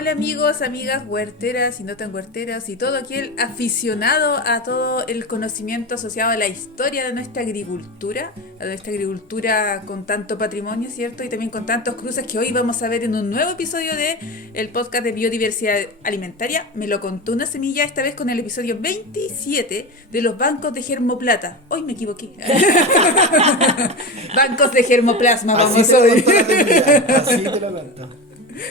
Hola amigos, amigas huerteras y no tan huerteras y todo aquel aficionado a todo el conocimiento asociado a la historia de nuestra agricultura, a nuestra agricultura con tanto patrimonio, ¿cierto? Y también con tantos cruces que hoy vamos a ver en un nuevo episodio de el podcast de biodiversidad alimentaria. Me lo contó una semilla, esta vez con el episodio 27 de los bancos de germoplata. Hoy me equivoqué. Bancos de germoplasma, vamos a ver. Así te lo cuento.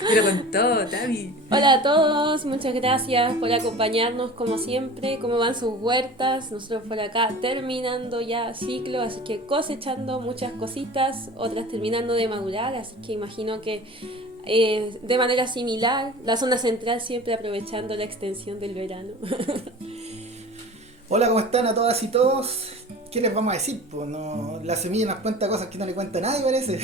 Me lo contó, Tavi. Hola a todos, muchas gracias por acompañarnos como siempre. ¿Cómo van sus huertas? Nosotros por acá terminando ya ciclo, así que cosechando muchas cositas, otras terminando de madurar, así que imagino que de manera similar, la zona central siempre aprovechando la extensión del verano. Hola, ¿cómo están a todas y todos? ¿Qué les vamos a decir? Pues no, la semilla nos cuenta cosas que no le cuenta a nadie, parece.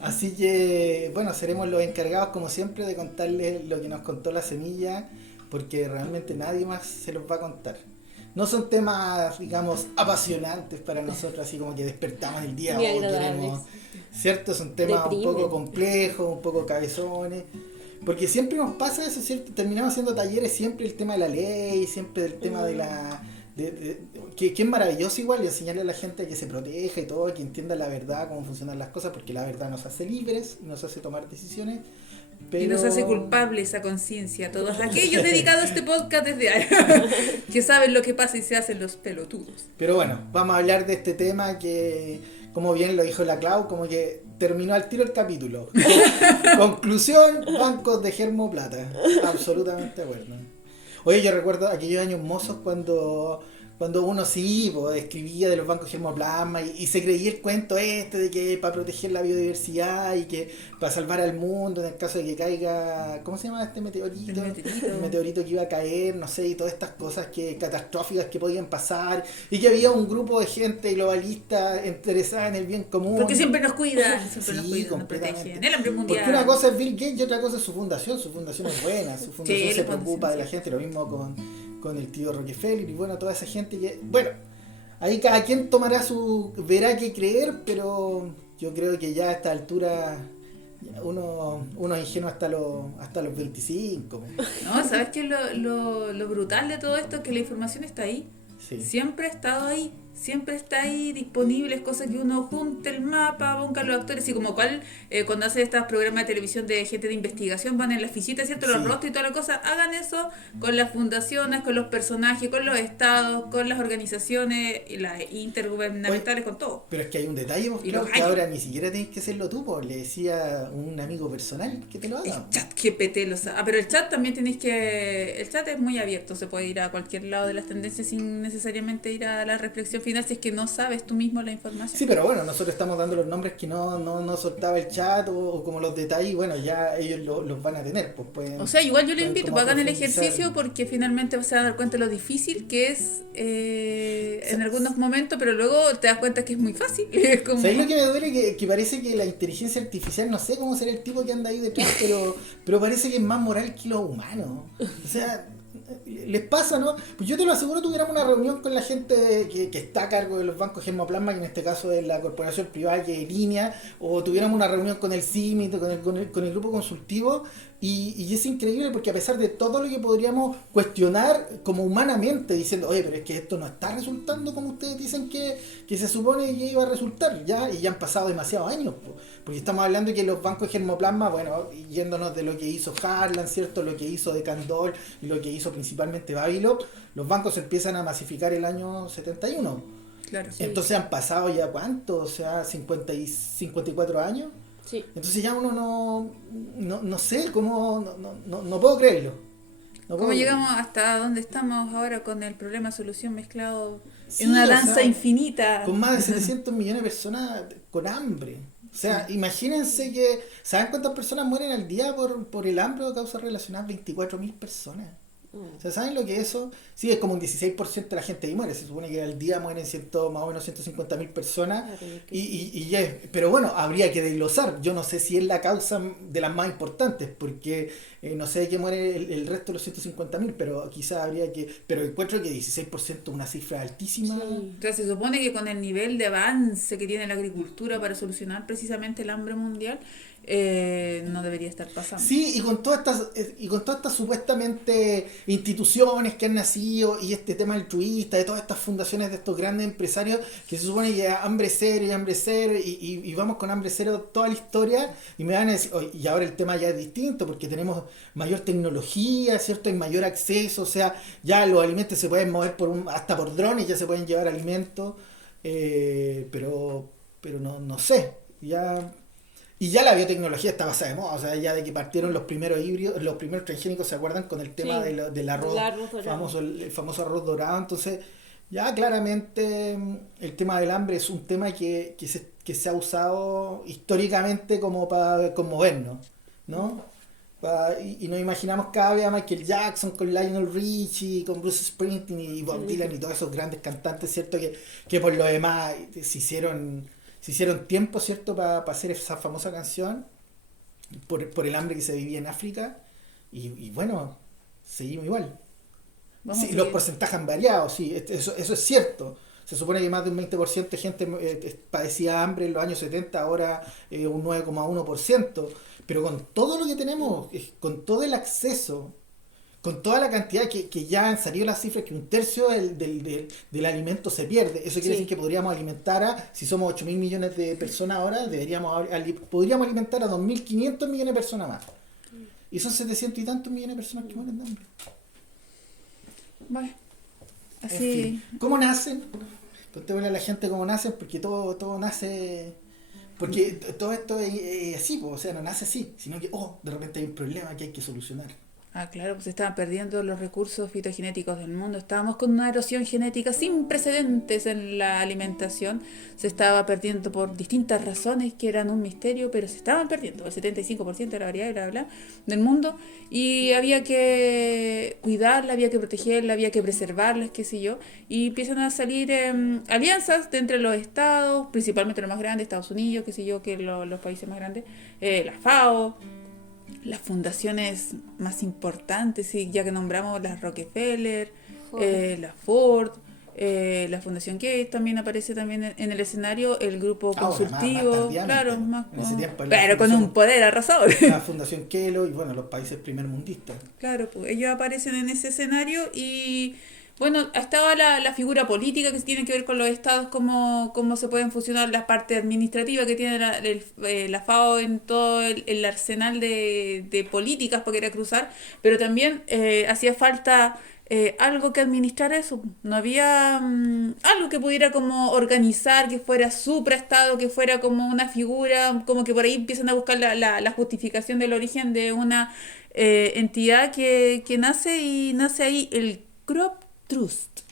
Así que, bueno, seremos los encargados, como siempre, de contarles lo que nos contó la semilla, porque realmente nadie más se los va a contar. No son temas, digamos, apasionantes para nosotros, así como que despertamos el día o queremos, ¿cierto? Son temas un poco complejos, un poco cabezones. Porque siempre nos pasa eso, ¿cierto? Terminamos haciendo talleres, siempre el tema de la ley, siempre el tema de la... que es maravilloso igual, y enseñarle a la gente a que se proteja y todo, que entienda la verdad, cómo funcionan las cosas, porque la verdad nos hace libres y nos hace tomar decisiones. Pero... Y nos hace culpables a conciencia, todos aquellos dedicados a este podcast desde ahí, que saben lo que pasa y se hacen los pelotudos. Pero bueno, vamos a hablar de este tema que, como bien lo dijo la Clau, como que terminó al tiro el capítulo. Conclusión, bancos de germoplata. Absolutamente de acuerdo. Oye, yo recuerdo aquellos años mozos cuando uno sí escribía de los bancos germoplasma y se creía el cuento de que para proteger la biodiversidad y que para salvar al mundo en el caso de que caiga, ¿cómo se llama este meteorito? El meteorito que iba a caer, no sé, y todas estas cosas catastróficas que podían pasar, y que había un grupo de gente globalista interesada en el bien común. Porque siempre nos cuidan, nos protegen. El hambre mundial. Porque una cosa es Bill Gates y otra cosa es su fundación es buena, su fundación se preocupa de la gente, lo mismo con el tío Rockefeller y bueno, toda esa gente que, bueno, ahí cada quien verá qué creer, pero yo creo que ya a esta altura uno es ingenuo hasta los 25. No, ¿sabes qué? Lo brutal de todo esto es que la información está ahí. Sí. Siempre ha estado ahí. Siempre está ahí disponible, es cosa que uno junte el mapa, busca los actores, y como cuando hace estos programas de televisión de gente de investigación, van en las fichitas, ¿cierto? Los rostros y toda la cosa, hagan eso con las fundaciones, con los personajes, con los estados, con las organizaciones, y las intergubernamentales. Oye, con todo. Pero es que hay un detalle, que ahora ni siquiera tenés que hacerlo tú, le decía un amigo personal que te lo haga. El chat GPT lo sabe. Pero el chat también el chat es muy abierto, se puede ir a cualquier lado de las tendencias sin necesariamente ir a la reflexión final si es que no sabes tú mismo la información. Sí, pero bueno, nosotros estamos dando los nombres que no soltaba el chat o como los detalles, bueno, ya ellos los van a tener. Pues pueden, o sea, igual yo le invito, hagan el ejercicio porque finalmente se van a dar cuenta de lo difícil que es en algunos momentos, pero luego te das cuenta que es muy fácil. Es como... ¿Sabes lo que me duele? Que parece que la inteligencia artificial, no sé cómo será el tipo que anda ahí detrás, pero parece que es más moral que los humanos. O sea... les pasa, ¿no? Pues yo te lo aseguro, tuviéramos una reunión con la gente que está a cargo de los bancos germoplasma, que en este caso es la corporación privada que línea, o tuviéramos una reunión con el CIMIT, con el grupo consultivo, y es increíble porque a pesar de todo lo que podríamos cuestionar como humanamente, diciendo, oye, pero es que esto no está resultando como ustedes dicen que se supone que iba a resultar, ya, y ya han pasado demasiados años, porque estamos hablando de que los bancos germoplasma, bueno, yéndonos de lo que hizo Harlan, ¿cierto? Lo que hizo de Candol y lo que hizo principalmente Babilo, los bancos empiezan a masificar el año 71. Claro, sí. Entonces han pasado ya ¿cuánto? O sea, 54 años. Sí. Entonces ya uno no sé cómo, no puedo creerlo. ¿Cómo llegamos hasta donde estamos ahora con el problema solución mezclado en una danza infinita? Con más de 700 millones de personas con hambre. O sea, imagínense que... ¿Saben cuántas personas mueren al día por el hambre o causas relacionadas? 24.000 personas. O sea, ¿saben lo que es eso? Sí, es como un 16% de la gente que muere. Se supone que al día mueren más o menos 150.000 personas. Pero bueno, habría que desglosar. Yo no sé si es la causa de las más importantes, porque no sé de qué muere el resto de los 150.000, pero quizás habría que... Pero encuentro que 16% es una cifra altísima. Sí. Entonces se supone que con el nivel de avance que tiene la agricultura para solucionar precisamente el hambre mundial, no debería estar pasando. Sí, y con todas estas supuestamente instituciones que han nacido y este tema altruista de todas estas fundaciones de estos grandes empresarios que se supone que hambre cero y vamos con hambre cero toda la historia y me van a decir, y ahora el tema ya es distinto porque tenemos mayor tecnología, ¿cierto? Hay mayor acceso, o sea, ya los alimentos se pueden mover hasta por drones, ya se pueden llevar alimentos, pero no sé, ya... Y ya la biotecnología está pasada de moda, o sea, ya de que partieron los primeros híbridos, los primeros transgénicos, ¿se acuerdan? Con el tema del arroz, el famoso arroz dorado. Entonces, ya claramente el tema del hambre es un tema que se ha usado históricamente como para conmovernos, ¿no? Y nos imaginamos cada vez a Michael Jackson con Lionel Richie, con Bruce Springsteen y Bob Dylan y todos esos grandes cantantes, ¿cierto? Que por lo demás se hicieron tiempo, ¿cierto?, para hacer esa famosa canción por el hambre que se vivía en África y bueno, seguimos igual. Sí, los porcentajes han variado, sí, eso es cierto. Se supone que más de un 20% de gente padecía hambre en los años 70, ahora un 9,1%, pero con todo lo que tenemos, con todo el acceso, con toda la cantidad que ya han salido las cifras, que un tercio del alimento se pierde. Eso quiere decir que podríamos alimentar si somos 8.000 millones de personas ahora, podríamos alimentar a 2.500 millones de personas más. Y son 700 y tantos millones de personas que mueren de hambre. Bueno, así... En fin, ¿cómo nacen? Contémosle a la gente cómo nacen, porque todo nace... Porque todo esto es así, o sea, no nace así, sino que, de repente hay un problema que hay que solucionar. Claro, pues se estaban perdiendo los recursos fitogenéticos del mundo. Estábamos con una erosión genética sin precedentes en la alimentación. Se estaba perdiendo por distintas razones que eran un misterio, pero se estaban perdiendo. El 75% de la variedad, bla, bla, del mundo. Y había que cuidarla, había que protegerla, había que preservarla, qué sé yo. Y empiezan a salir alianzas de entre los estados, principalmente los más grandes, Estados Unidos, qué sé yo, que los países más grandes, la FAO, las fundaciones más importantes, ya que nombramos las Rockefeller, la Ford, la Fundación Gates también aparece también en el escenario, el grupo consultivo, claro, pero con un poder arrasador. La Fundación Kellogg y bueno, los países primermundistas. Claro, pues ellos aparecen en ese escenario y bueno, estaba la figura política que tiene que ver con los estados, cómo se pueden fusionar la parte administrativa que tiene la FAO en todo el arsenal de políticas para querer cruzar, pero también hacía falta algo que administrar eso. No había algo que pudiera como organizar, que fuera supraestado, que fuera como una figura, como que por ahí empiezan a buscar la justificación del origen de una entidad que nace ahí, el Crop Trust.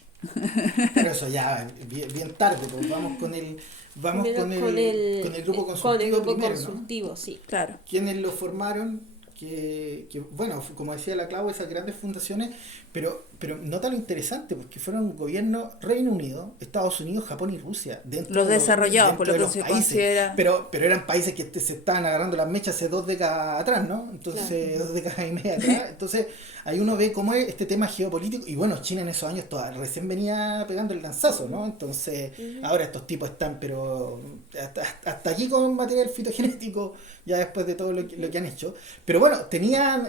Pero eso ya bien tarde, pues vamos con el grupo consultivo. Con el grupo primero, consultivo, ¿no? Sí. Claro. ¿Quiénes lo formaron? Que bueno, como decía la Clau, esas grandes fundaciones, pero nota lo interesante, porque fueron un gobierno Reino Unido, Estados Unidos, Japón y Rusia, los desarrollados, por lo que se países, considera. pero eran países que se estaban agarrando las mechas hace 2 décadas atrás, ¿no? Entonces, claro. 2 décadas y media atrás. Entonces, ahí uno ve cómo es este tema geopolítico, y bueno, China en esos años recién venía pegando el lanzazo, ¿no? Entonces, ahora estos tipos están, pero hasta aquí con material fitogenético, ya después de todo lo que han hecho. Pero bueno, tenían,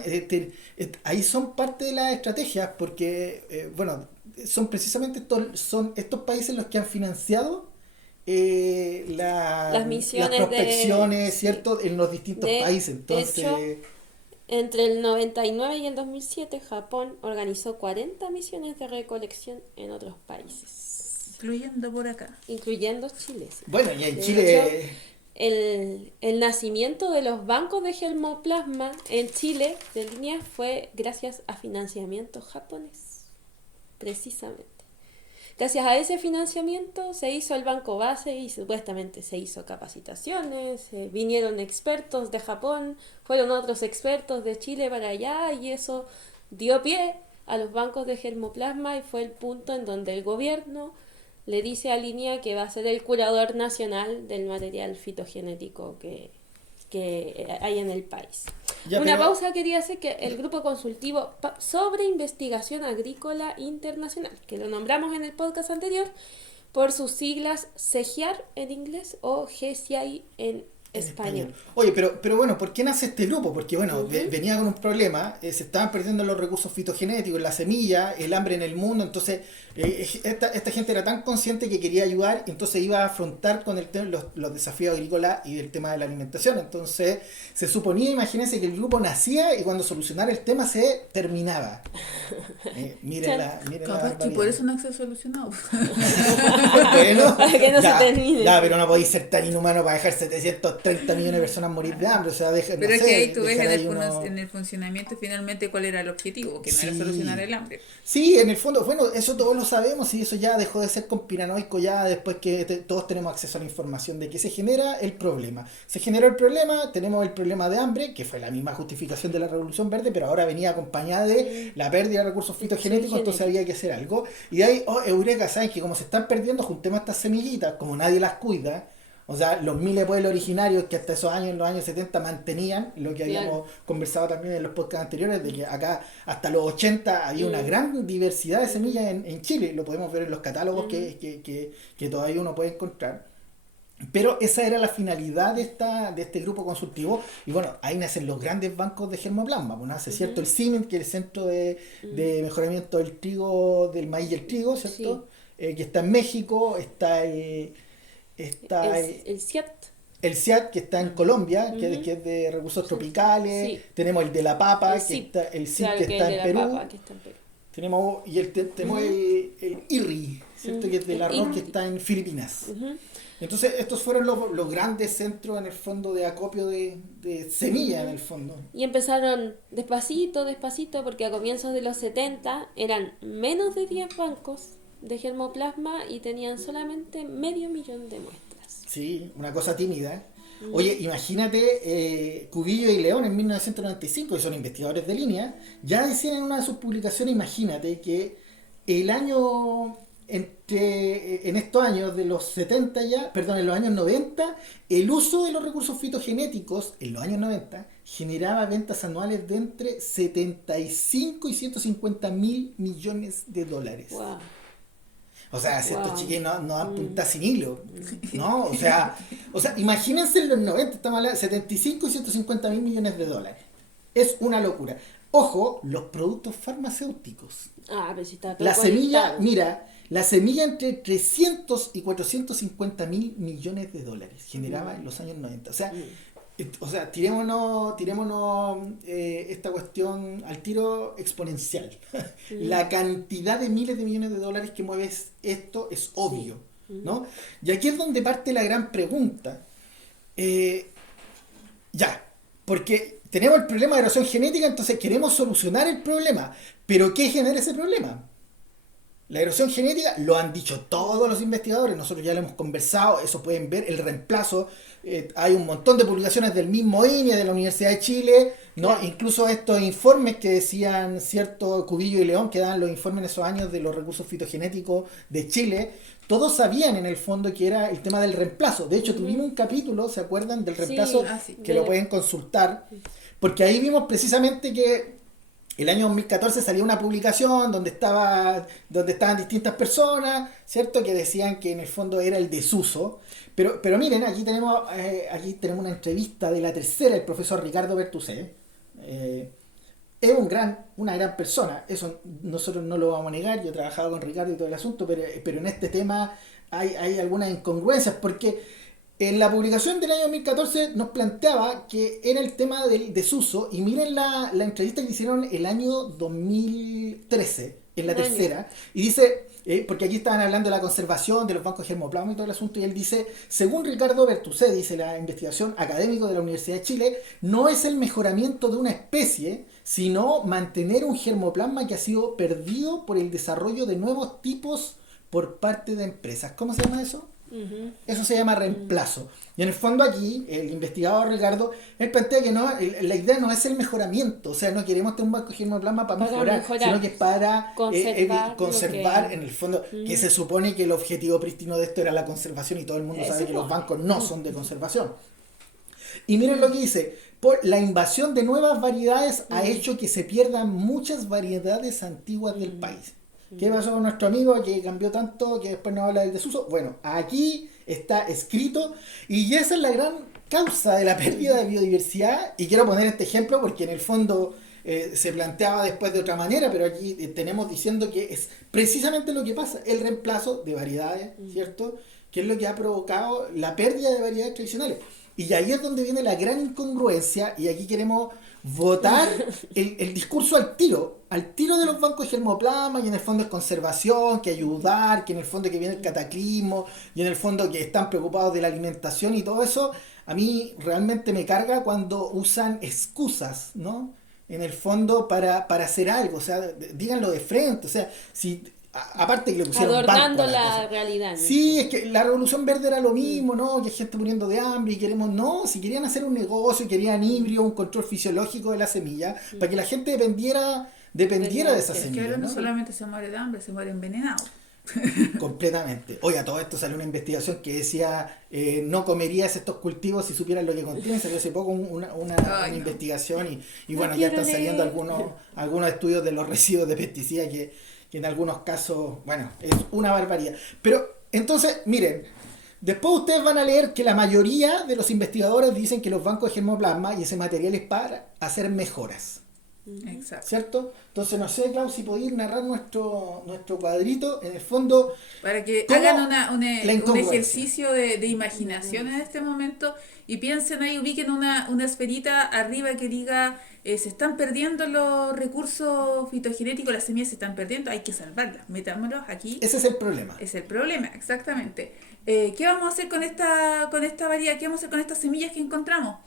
ahí son parte de las estrategias, porque bueno, son precisamente estos países los que han financiado las prospecciones, ¿cierto?, en los distintos países. Entonces, hecho, entre el 99 y el 2007, Japón organizó 40 misiones de recolección en otros países. Incluyendo por acá. Incluyendo Chile. Sí. Bueno, y en Chile... El nacimiento de los bancos de germoplasma en Chile de línea fue gracias a financiamiento japonés, precisamente. Gracias a ese financiamiento se hizo el banco base y supuestamente se hizo capacitaciones, vinieron expertos de Japón, fueron otros expertos de Chile para allá y eso dio pie a los bancos de germoplasma y fue el punto en donde el gobierno le dice a Línea que va a ser el curador nacional del material fitogenético que hay en el país. Pausa quería hacer que el grupo consultivo sobre investigación agrícola internacional, que lo nombramos en el podcast anterior, por sus siglas CEGIAR en inglés o GCI en español. Oye, pero bueno, ¿por qué nace este grupo? Porque bueno, venía con un problema, se estaban perdiendo los recursos fitogenéticos, la semilla, el hambre en el mundo, entonces esta gente era tan consciente que quería ayudar, y entonces iba a afrontar con los desafíos agrícolas y el tema de la alimentación. Entonces se suponía, imagínense, que el grupo nacía y cuando solucionara el tema se terminaba. Miren la Capaz que por eso no se ha solucionado. bueno, Para que no se termine. ya, pero no podéis ser tan inhumano para dejar 730 millones de personas morir de hambre. O sea, Pero no es sé, que ahí tú ves dejar en el funcionamiento finalmente cuál era el objetivo, que no era Sí. solucionar el hambre. Sí, en el fondo, bueno, eso todos lo sabemos y eso ya dejó de ser conspiranoico ya después que todos tenemos acceso a la información de que se genera el problema. Se generó el problema, tenemos el problema de hambre, que fue la misma justificación de la Revolución Verde, pero ahora venía acompañada de la pérdida de recursos fitogenéticos, entonces había que hacer algo. Y de ahí, eureka, ¿saben? Que como se están perdiendo, juntemos estas semillitas, como nadie las cuida. O sea, los miles de pueblos originarios que hasta esos años, en los años 70, mantenían lo que habíamos conversado también en los podcasts anteriores, de que acá hasta los 80 había una gran diversidad de semillas en Chile. Lo podemos ver en los catálogos que todavía uno puede encontrar. Pero esa era la finalidad de este grupo consultivo. Y bueno, ahí nacen los grandes bancos de germoplasma. Pues nace, ¿cierto? El CIMENT, que es el Centro de Mejoramiento del Trigo, del Maíz y el Trigo, ¿cierto? Que está en México. Está el CIAT. El CIAT, que está en Colombia, que es de recursos tropicales. Sí. Tenemos el de la papa, El CIP, el CIP, claro, que está en Perú. Papa, que está en Perú. Tenemos el IRRI, ¿cierto? Que es del arroz, que está en Filipinas. Entonces, estos fueron los grandes centros, en el fondo, de acopio de semillas, en el fondo. Y empezaron despacito, porque a comienzos de los 70 eran menos de 10 bancos de germoplasma y tenían solamente 500.000 de muestras. Sí, una cosa tímida. Oye, imagínate, Cubillo y León en 1995, que son investigadores de línea, ya decían en una de sus publicaciones, imagínate, que el año... en estos años de los 70 ya, perdón, en los años 90, el uso de los recursos fitogenéticos en los años 90 generaba ventas anuales de entre 75 y 150 mil millones de dólares. Wow. O sea, si estos chiquillos no dan punta sin hilo, ¿no? O sea, imagínense en los 90, estamos hablando de 75 y 150 mil millones de dólares. Es una locura. Ojo, los productos farmacéuticos. Pero si está todo La semilla, conectado. mira, la semilla entre 300 y 450 mil millones de dólares generaba en los años 90. O sea, tirémonos esta cuestión al tiro exponencial. La cantidad de miles de millones de dólares que mueve esto es obvio, ¿no? Y aquí es donde parte la gran pregunta. Porque tenemos el problema de erosión genética, entonces queremos solucionar el problema. ¿Pero qué genera ese problema? La erosión genética, lo han dicho todos los investigadores, nosotros ya lo hemos conversado, eso pueden ver, el reemplazo, hay un montón de publicaciones del mismo INE, de la Universidad de Chile, ¿no? Claro. Incluso estos informes que decían, cierto, Cubillo y León, que daban los informes en esos años de los recursos fitogenéticos de Chile, todos sabían en el fondo que era el tema del reemplazo. De hecho, tuvimos un capítulo, ¿se acuerdan? Del reemplazo, que lo pueden consultar, porque ahí vimos precisamente que el año 2014 salió una publicación donde estaban distintas personas, ¿cierto? Que decían que en el fondo era el desuso. Pero miren, aquí tenemos una entrevista de La Tercera, el profesor Ricardo Bertusé. Es una gran persona, eso nosotros no lo vamos a negar. Yo he trabajado con Ricardo y todo el asunto, pero en este tema hay algunas incongruencias, porque en la publicación del año 2014 nos planteaba que era el tema del desuso, y miren la entrevista que hicieron el año 2013, en La Tercera, y dice, porque aquí estaban hablando de la conservación, de los bancos de germoplasma y todo el asunto, y él dice, según Ricardo Bertusé, dice la investigación académico de la Universidad de Chile, no es el mejoramiento de una especie, sino mantener un germoplasma que ha sido perdido por el desarrollo de nuevos tipos por parte de empresas. ¿Cómo se llama eso? Eso se llama reemplazo. Y en el fondo aquí, el investigador Ricardo, él plantea que la idea no es el mejoramiento, o sea, no queremos tener un banco de germoplasma para mejorar, sino que es para conservar en el fondo, que se supone que el objetivo prístino de esto era la conservación, y todo el mundo sabe que los bancos no son de conservación. Y miren lo que dice, la invasión de nuevas variedades ha hecho que se pierdan muchas variedades antiguas del país. ¿Qué pasó con nuestro amigo que cambió tanto que después nos habla del desuso? Bueno, aquí está escrito, y esa es la gran causa de la pérdida de biodiversidad, y quiero poner este ejemplo porque en el fondo se planteaba después de otra manera, pero aquí tenemos diciendo que es precisamente lo que pasa, el reemplazo de variedades, ¿cierto? Que es lo que ha provocado la pérdida de variedades tradicionales. Y ahí es donde viene la gran incongruencia, y aquí queremos votar el discurso al tiro de los bancos de germoplasma, y en el fondo es conservación, que ayudar, que en el fondo que viene el cataclismo, y en el fondo que están preocupados de la alimentación y todo eso. A mí realmente me carga cuando usan excusas, ¿no? En el fondo para hacer algo, o sea, díganlo de frente, o sea, si aparte que le pusieron adornando banco a la cosa. realidad, ¿no? Sí, es que la revolución verde era lo mismo, ¿no? Que hay gente muriendo de hambre y queremos, no, si querían hacer un negocio, querían híbrido, un control fisiológico de la semilla, para que la gente dependiera de esa Es semilla, que ahora no ¿no? solamente se muere de hambre, se muere envenenado. Completamente. Oye, a todo esto salió una investigación que decía no comerías estos cultivos si supieras lo que contienen. Salió hace poco una investigación y bueno, ya están saliendo algunos estudios de los residuos de pesticidas que en algunos casos, bueno, es una barbaridad. Pero entonces, miren, después ustedes van a leer que la mayoría de los investigadores dicen que los bancos de germoplasma y ese material es para hacer mejoras. Exacto. ¿Cierto? Entonces, no sé, Clau, si podéis narrar nuestro cuadrito, en el fondo, para que ¿cómo hagan un incongruencia? ejercicio de imaginación en este momento y piensen ahí, ubiquen una esferita arriba que diga se están perdiendo los recursos fitogenéticos, las semillas se están perdiendo, hay que salvarlas, metámoslos aquí. Ese es el problema. Es el problema, exactamente. ¿Qué vamos a hacer con esta variedad? ¿Qué vamos a hacer con estas semillas que encontramos?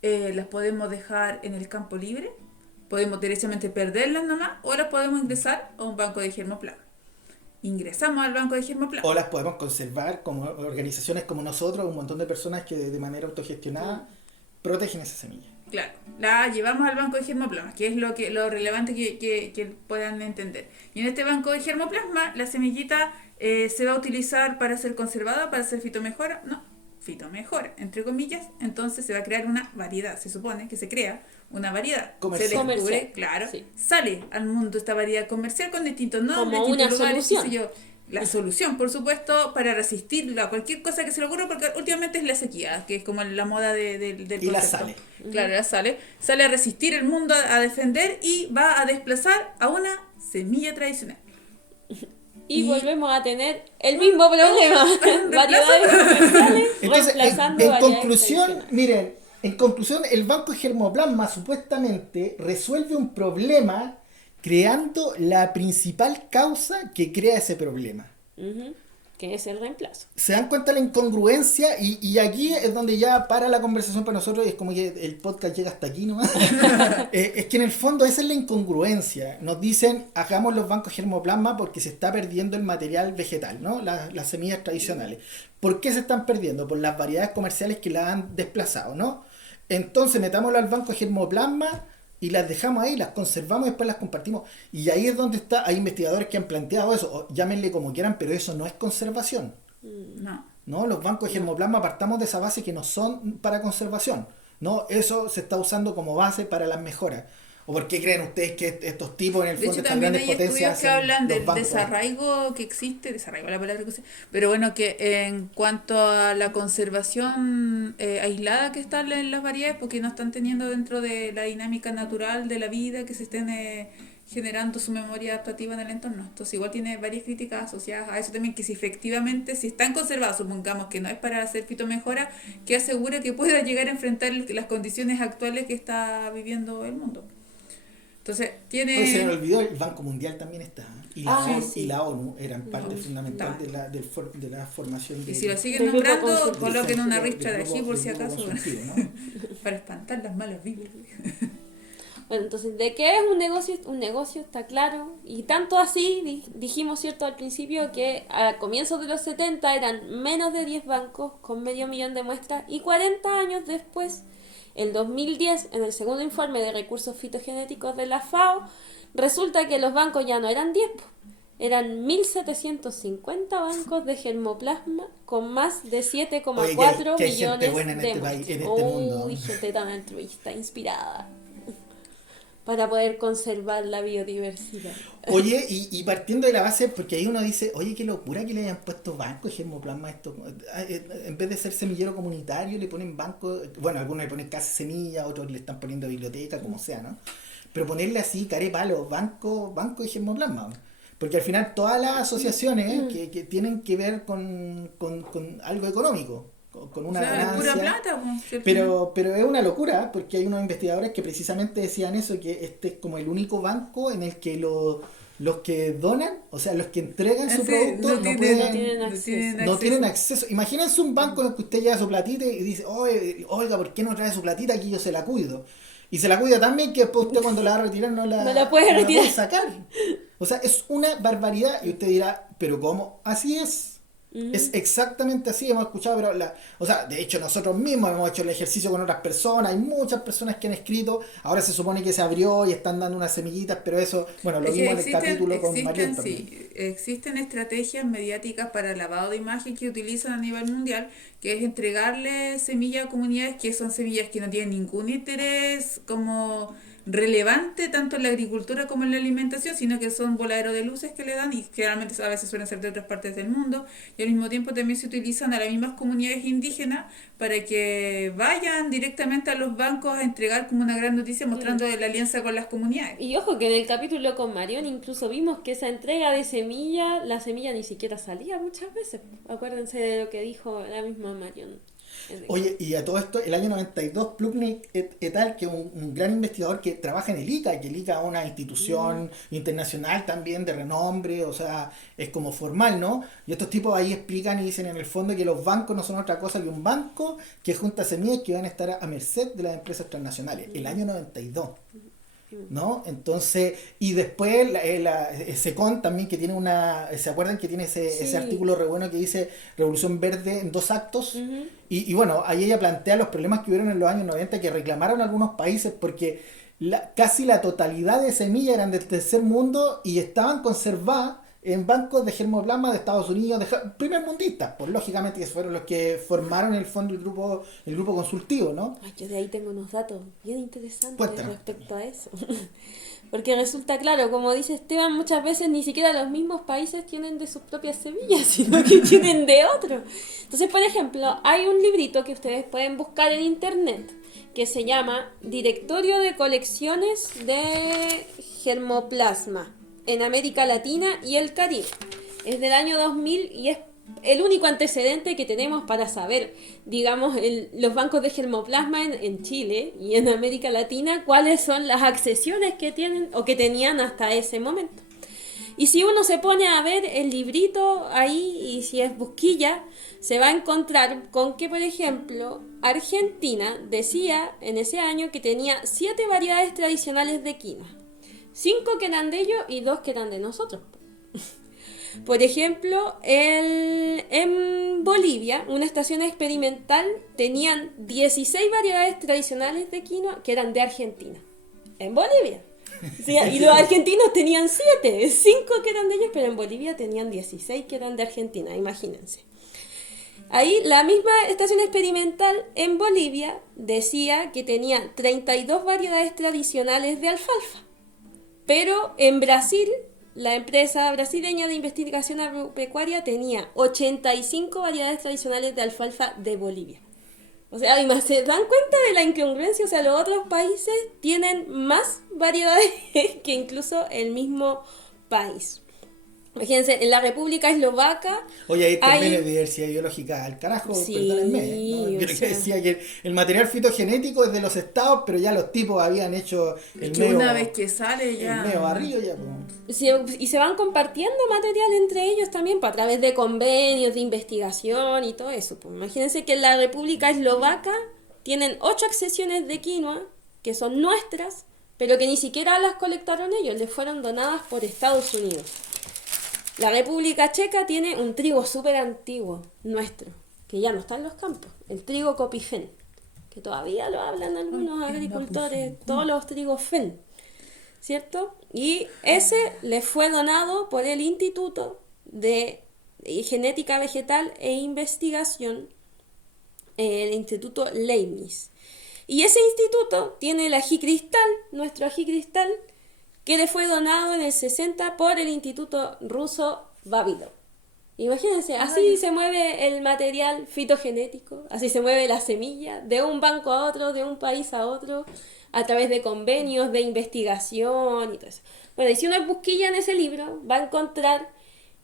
¿Las podemos dejar en el campo libre? ¿Podemos directamente perderlas nomás? ¿O las podemos ingresar a un banco de germoplasma? Ingresamos al banco de germoplasma. O las podemos conservar como organizaciones como nosotros, un montón de personas que de manera autogestionada protegen esa semilla. Claro, la llevamos al banco de germoplasma, que es lo relevante que puedan entender. Y en este banco de germoplasma, la semillita se va a utilizar para ser conservada, para hacer fitomejora. No, fitomejora, entre comillas. Entonces se va a crear una variedad. Se supone que se crea una variedad. Comercial. Se descubre, Comercial, claro, sí. Sale al mundo esta variedad comercial con distintos nombres, Como distintos una lugares, solución. qué sé yo. La solución, por supuesto, para resistir a cualquier cosa que se le ocurra, porque últimamente es la sequía, que es como la moda del concepto. Y la sale. Claro, la sale a resistir el mundo, a defender y va a desplazar a una semilla tradicional. Y volvemos a tener el mismo problema. Variedades comerciales Entonces, reemplazando en variedades conclusión, tradicionales. miren, en conclusión, el banco de germoplasma supuestamente resuelve un problema creando la principal causa que crea ese problema. Ujú, que es el reemplazo. ¿Se dan cuenta de la incongruencia? Y aquí es donde ya para la conversación para nosotros, es como que el podcast llega hasta aquí nomás. Es que en el fondo esa es la incongruencia. Nos dicen, hagamos los bancos germoplasma porque se está perdiendo el material vegetal, ¿no? Las semillas tradicionales. ¿Por qué se están perdiendo? Por las variedades comerciales que las han desplazado, ¿no? Entonces metámoslo al banco de germoplasma y las dejamos ahí, las conservamos y después las compartimos. Y ahí es donde hay investigadores que han planteado eso, o llámenle como quieran, pero eso no es conservación. No, los bancos de germoplasma partamos de esa base que no son para conservación. No, eso se está usando como base para las mejoras. ¿O por qué creen ustedes que estos tipos en el De fondo hecho, estas también grandes hay potencias estudios que hablan del bancos? desarraigo que existe, desarraigo la palabra que usa, pero bueno, que en cuanto a la conservación aislada que está en las variedades, porque no están teniendo dentro de la dinámica natural de la vida que se estén generando su memoria adaptativa en el entorno. Entonces igual tiene varias críticas asociadas a eso también, que si efectivamente, si están conservados, supongamos que no es para hacer fitomejora, que asegure que pueda llegar a enfrentar las condiciones actuales que está viviendo el mundo. Entonces, tiene... Hoy se me olvidó, el Banco Mundial también está. Y la ONU eran parte fundamental de la formación de... Y si lo siguen nombrando, consultivo. coloquen una ristra de del aquí por grupo si acaso, consultivo, ¿no? para espantar las malas vibras. Bueno, entonces, ¿de qué es un negocio? Un negocio está claro. Y tanto así, dijimos, ¿cierto?, al principio que a comienzos de los 70 eran menos de 10 bancos con 500.000 de muestras y 40 años después, en 2010, en el segundo informe de recursos fitogenéticos de la FAO, resulta que los bancos ya no eran 10, eran 1.750 bancos de germoplasma con más de 7,4 que hay millones gente buena en de este muestras. país, en este mundo. Uy, gente tan altruista, inspirada. para poder conservar la biodiversidad. Oye, y partiendo de la base, porque ahí uno dice, oye, qué locura que le hayan puesto banco y germoplasma a esto. En vez de ser semillero comunitario, le ponen banco, bueno, algunos le ponen casa semilla, otros le están poniendo biblioteca, como sea, ¿no? Pero ponerle así, palo, banco y germoplasma. Porque al final todas las asociaciones que tienen que ver con algo económico, con una ganancia. Pura plata, pues, pero es una locura, porque hay unos investigadores que precisamente decían eso, que este es como el único banco en el que los que donan, o sea, los que entregan su producto, no tienen acceso. Imagínense un banco en el que usted lleva su platita y dice, oiga, ¿por qué no trae su platita? Aquí yo se la cuido. Y se la cuida tan bien que después usted cuando la va a retirar no la puede retirar. Puede sacar. O sea, es una barbaridad y usted dirá, ¿pero cómo? Así es. Es exactamente así, hemos escuchado, pero o sea, de hecho nosotros mismos hemos hecho el ejercicio con otras personas, hay muchas personas que han escrito, ahora se supone que se abrió y están dando unas semillitas, pero eso, bueno, lo vimos en el capítulo con Mariel también. Sí, existen estrategias mediáticas para lavado de imagen que utilizan a nivel mundial, que es entregarle semillas a comunidades que son semillas que no tienen ningún interés como relevante tanto en la agricultura como en la alimentación, sino que son voladeros de luces que le dan y generalmente a veces suelen ser de otras partes del mundo, y al mismo tiempo también se utilizan a las mismas comunidades indígenas para que vayan directamente a los bancos a entregar como una gran noticia mostrando la alianza con las comunidades. Y ojo que en el capítulo con Marión incluso vimos que esa entrega de semilla, la semilla ni siquiera salía muchas veces. Acuérdense de lo que dijo la misma Marión. Oye, y a todo esto, el año 92, Plutnik et al., que es un gran investigador que trabaja en el ICA, que el ICA es una institución internacional también de renombre, o sea, es como formal, ¿no? Y estos tipos ahí explican y dicen en el fondo que los bancos no son otra cosa que un banco que junta semillas que van a estar a merced de las empresas transnacionales. El año 92. ¿No? Entonces, y después SECON también, que tiene ¿se acuerdan que tiene ese artículo re bueno que dice Revolución Verde en 2 actos? Y bueno, ahí ella plantea los problemas que hubieron en los años 90 que reclamaron algunos países porque casi la totalidad de semillas eran del tercer mundo y estaban conservadas en bancos de germoplasma de Estados Unidos, primer mundistas, pues lógicamente que fueron los que formaron el fondo el grupo consultivo, ¿no? Ay, yo de ahí tengo unos datos bien interesantes Cuéntanos. Respecto a eso. Porque resulta claro, como dice Esteban, muchas veces ni siquiera los mismos países tienen de sus propias semillas, sino que tienen de otro. Entonces, por ejemplo, hay un librito que ustedes pueden buscar en internet que se llama Directorio de Colecciones de Germoplasma en América Latina y el Caribe. Es del año 2000 y es el único antecedente que tenemos para saber, digamos, los bancos de germoplasma en Chile y en América Latina, cuáles son las accesiones que tienen o que tenían hasta ese momento. Y si uno se pone a ver el librito ahí, y si es busquilla, se va a encontrar con que, por ejemplo, Argentina decía en ese año que tenía 7 variedades tradicionales de quinoa. 5 que eran de ellos y 2 que eran de nosotros. Por ejemplo, en Bolivia, una estación experimental, tenían 16 variedades tradicionales de quinoa que eran de Argentina. En Bolivia. Sí, y los argentinos tenían 7, 5 que eran de ellos, pero en Bolivia tenían 16 que eran de Argentina, imagínense. Ahí la misma estación experimental en Bolivia decía que tenía 32 variedades tradicionales de alfalfa. Pero en Brasil, la empresa brasileña de investigación agropecuaria tenía 85 variedades tradicionales de alfalfa de Bolivia. O sea, ¿se dan cuenta de la incongruencia? O sea, los otros países tienen más variedades que incluso el mismo país. Imagínense, en la República Eslovaca... Oye, ahí también hay diversidad biológica al carajo, sí, perdónenme, ¿no? Yo decía que el material fitogenético es de los estados, pero ya los tipos habían hecho el medio... una vez que sale ya... El medio barrio ya... Y se van compartiendo material entre ellos también, a través de convenios de investigación y todo eso. Pues imagínense que en la República Eslovaca tienen 8 accesiones de quinoa, que son nuestras, pero que ni siquiera las colectaron ellos, les fueron donadas por Estados Unidos. La República Checa tiene un trigo súper antiguo, nuestro, que ya no está en los campos, el trigo Copifén, que todavía lo hablan algunos agricultores, todos los trigos FEN, ¿cierto? Y ese le fue donado por el Instituto de Genética Vegetal e Investigación, el Instituto Leibniz. Y ese instituto tiene el ají cristal, nuestro ají cristal, que le fue donado en el 60 por el Instituto Ruso Vavilov. Imagínense, así se mueve el material fitogenético, así se mueve la semilla de un banco a otro, de un país a otro, a través de convenios de investigación y todo eso. Bueno, y si uno busquilla en ese libro, va a encontrar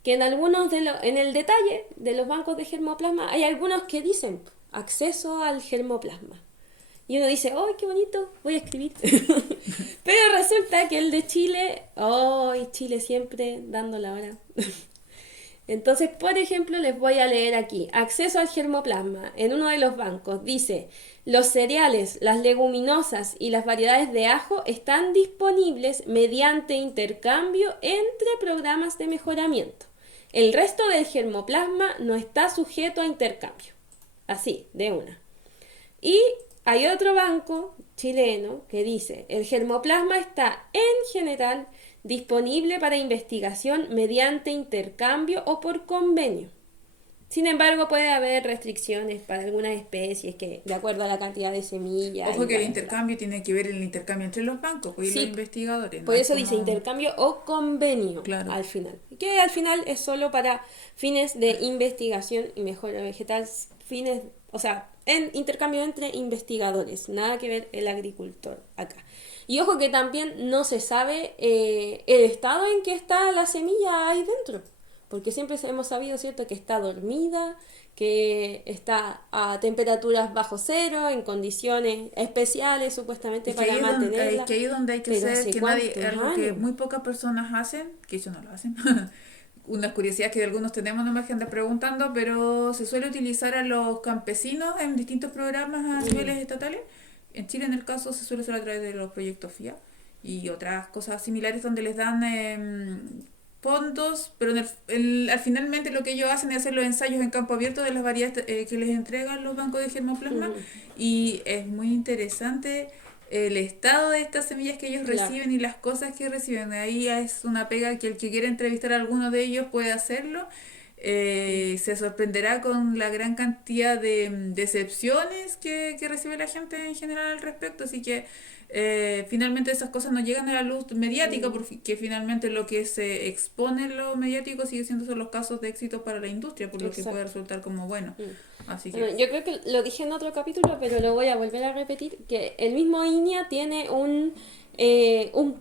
que en algunos en el detalle de los bancos de germoplasma hay algunos que dicen acceso al germoplasma. Y uno dice, ¡ay, qué bonito! Voy a escribir. Pero resulta que el de Chile, ¡ay, Chile siempre dando la hora! Entonces, por ejemplo, les voy a leer aquí. Acceso al germoplasma. En uno de los bancos dice, los cereales, las leguminosas y las variedades de ajo están disponibles mediante intercambio entre programas de mejoramiento. El resto del germoplasma no está sujeto a intercambio. Así, de una. Y hay otro banco chileno que dice, el germoplasma está en general disponible para investigación mediante intercambio o por convenio. Sin embargo, puede haber restricciones para algunas especies que, de acuerdo a la cantidad de semillas... Ojo que el intercambio tiene que ver el intercambio entre los bancos y los investigadores. Por eso dice intercambio o convenio al final. Que al final es solo para fines de investigación y mejora vegetal, fines, o sea, en intercambio entre investigadores. Nada que ver el agricultor acá. Y ojo que también no se sabe el estado en que está la semilla ahí dentro. Porque siempre hemos sabido, ¿cierto?, que está dormida, que está a temperaturas bajo cero, en condiciones especiales, supuestamente, para mantenerla. Que ahí es donde hay que ser, que nadie, algo que muy pocas personas hacen, que ellos no lo hacen. Unas curiosidades que algunos tenemos, no me dejan preguntando, pero se suele utilizar a los campesinos en distintos programas a niveles estatales. En Chile, en el caso, se suele hacer a través de los proyectos FIA y otras cosas similares donde les dan fondos, pero al finalmente lo que ellos hacen es hacer los ensayos en campo abierto de las variedades que les entregan los bancos de germoplasma y es muy interesante el estado de estas semillas que ellos reciben y las cosas que reciben. Ahí es una pega que el que quiera entrevistar a alguno de ellos puede hacerlo. Se sorprenderá con la gran cantidad de decepciones que recibe la gente en general al respecto, así que finalmente esas cosas no llegan a la luz mediática porque finalmente lo que se expone en lo mediático sigue siendo son los casos de éxito para la industria, por lo que puede resultar como bueno. Así que yo creo que lo dije en otro capítulo, pero lo voy a volver a repetir, que el mismo INEA tiene un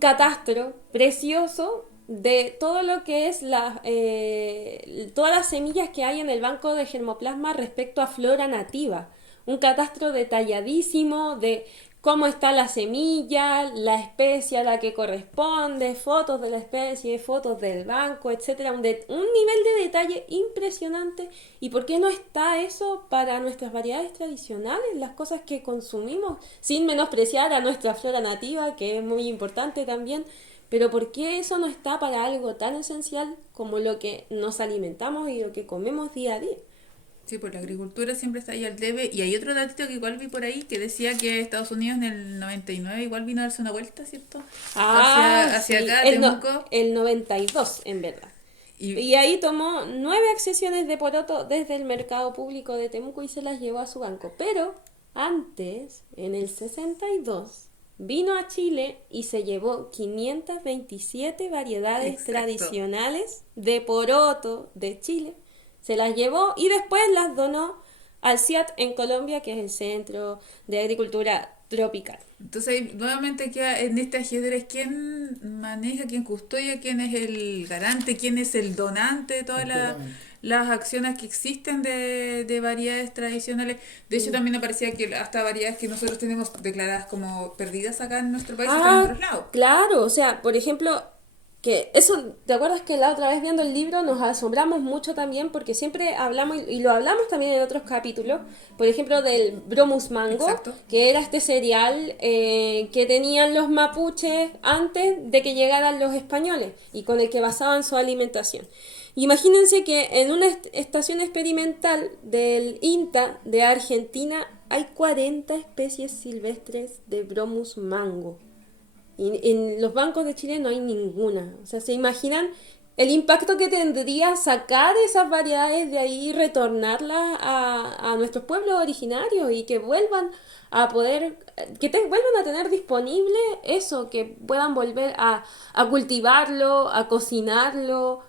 catastro precioso de todo lo que es todas las semillas que hay en el banco de germoplasma respecto a flora nativa. Un catastro detalladísimo de cómo está la semilla, la especie a la que corresponde, fotos de la especie, fotos del banco, etcétera, un nivel de detalle impresionante. ¿Y por qué no está eso para nuestras variedades tradicionales, las cosas que consumimos, sin menospreciar a nuestra flora nativa, que es muy importante también? Pero ¿por qué eso no está para algo tan esencial como lo que nos alimentamos y lo que comemos día a día? Sí, pues la agricultura siempre está ahí al debe. Y hay otro datito que igual vi por ahí que decía que Estados Unidos en el 99 igual vino a darse una vuelta, ¿cierto? Hacia sí. acá, Temuco. El 92, en verdad. Y ahí tomó 9 accesiones de poroto desde el mercado público de Temuco y se las llevó a su banco. Pero antes, en el 62... vino a Chile y se llevó 527 variedades tradicionales de poroto de Chile. Se las llevó y después las donó al CIAT en Colombia, que es el Centro de Agricultura Tropical. Entonces, nuevamente queda en este ajedrez quién maneja, quién custodia, quién es el garante, quién es el donante de todas las acciones que existen de variedades tradicionales. De hecho, también aparecía que hasta variedades que nosotros tenemos declaradas como perdidas acá en nuestro país están en otros lados. Claro, o sea, por ejemplo, que eso, ¿te acuerdas que la otra vez viendo el libro nos asombramos mucho también? Porque siempre hablamos, y lo hablamos también en otros capítulos, por ejemplo, del Bromus mango, que era este cereal que tenían los mapuches antes de que llegaran los españoles y con el que basaban su alimentación. Imagínense que en una estación experimental del INTA de Argentina hay 40 especies silvestres de Bromus mango. Y en los bancos de Chile no hay ninguna. O sea, ¿se imaginan el impacto que tendría sacar esas variedades de ahí y retornarlas a nuestros pueblos originarios y que vuelvan a poder, vuelvan a tener disponible eso, que puedan volver a cultivarlo, a cocinarlo.